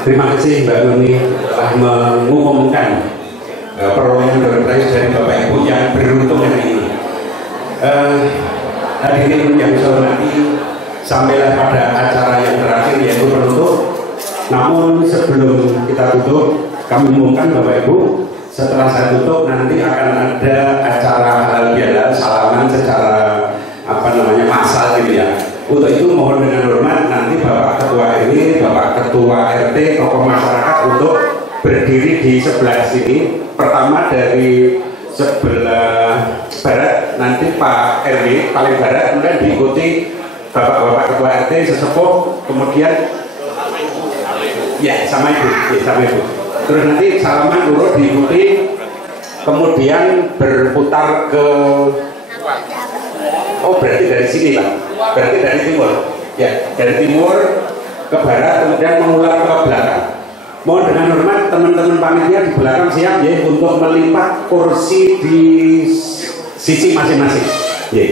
Terima kasih Mbak Nuni telah mengumumkan perolehan door prize dari Bapak Ibu yang beruntung hari ini. Hadirin yang saya hormati, sampailah pada acara yang terakhir yaitu penutup. Namun sebelum kita tutup, kami umumkan Bapak Ibu, setelah saya tutup nanti akan ada acara halal bihalal salaman secara massal gitu ya. Untuk itu mohon dengan hormat nanti Bapak Ketua RW, Bapak Ketua RT, tokoh masyarakat untuk berdiri di sebelah sini. Pertama dari sebelah barat nanti Pak RW paling barat, kemudian diikuti Bapak-bapak Ketua RT sesepuh, kemudian ya sama ibu, terus nanti salaman urut diikuti, kemudian berputar ke berarti dari sini Pak, berarti dari timur ya, dari timur ke barat kemudian mengular ke belakang. Mohon dengan hormat teman-teman panitia di belakang siap ya untuk melipat kursi di sisi masing-masing ya.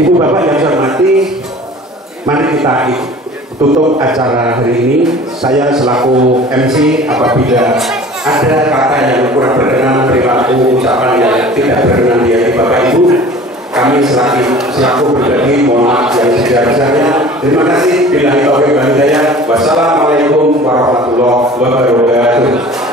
Ibu bapak yang saya hormati, mari kita tutup acara hari ini. Saya selaku MC apabila ada kata yang kurang berkenan, perilaku ucapan yang tidak berkenan di hati bapak ibu, kami selaku pribadi mohon maaf yang sebesar-besarnya. Terima kasih. Billahi taufiq wal hidayah. Wassalamualaikum warahmatullahi wabarakatuh.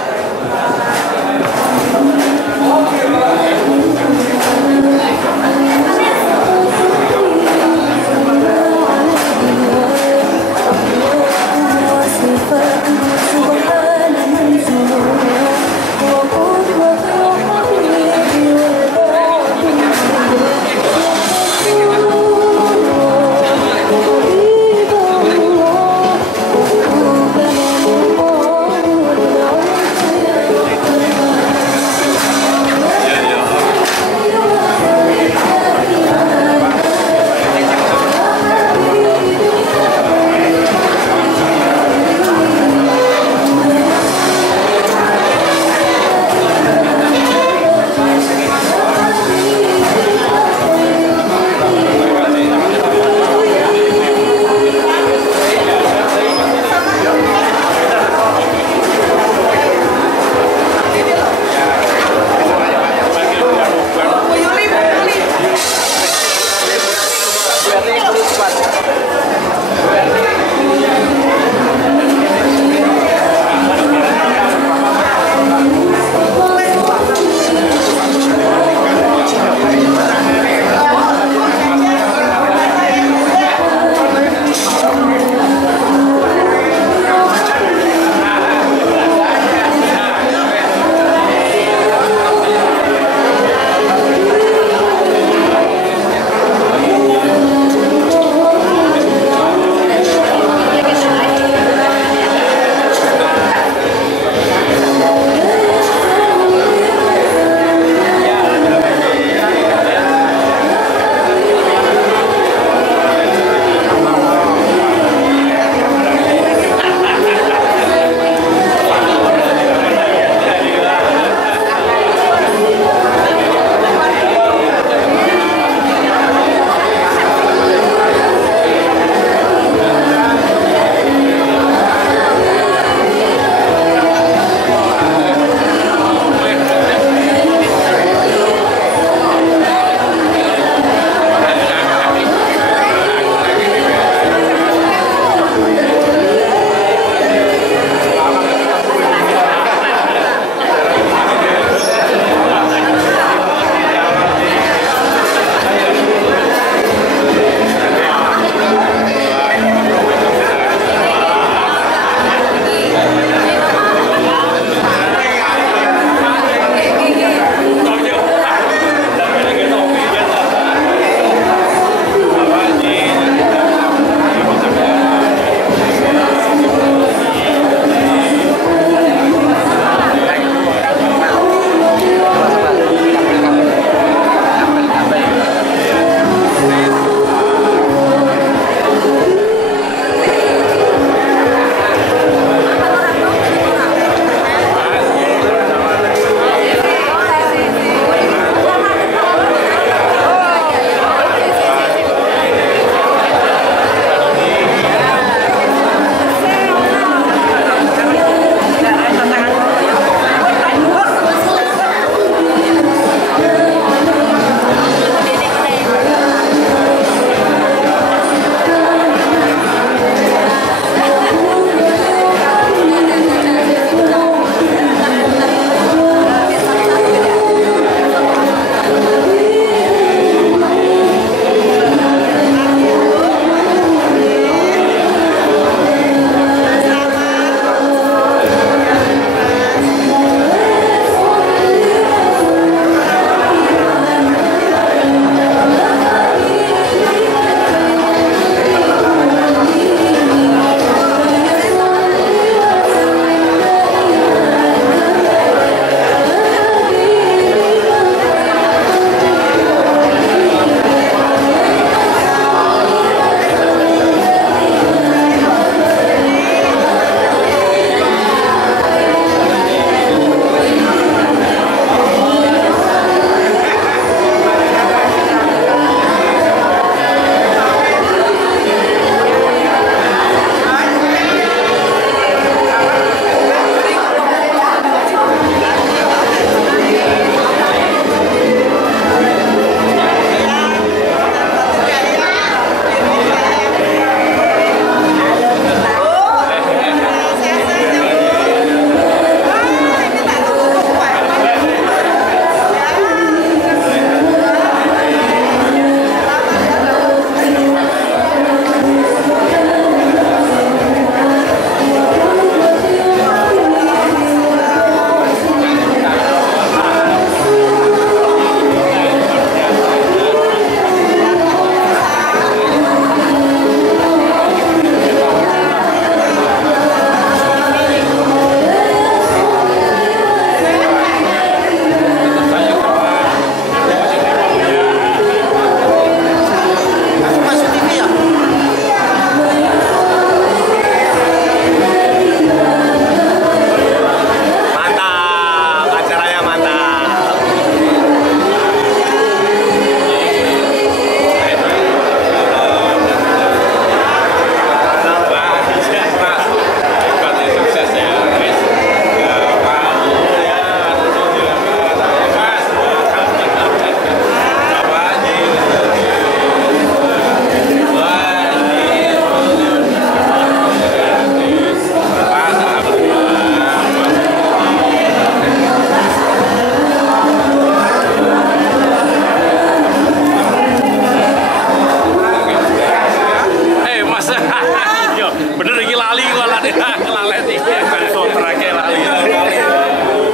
Kelalaian iki kontrake lali.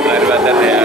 Lari badan ya.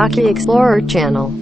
Yaki Explorer channel.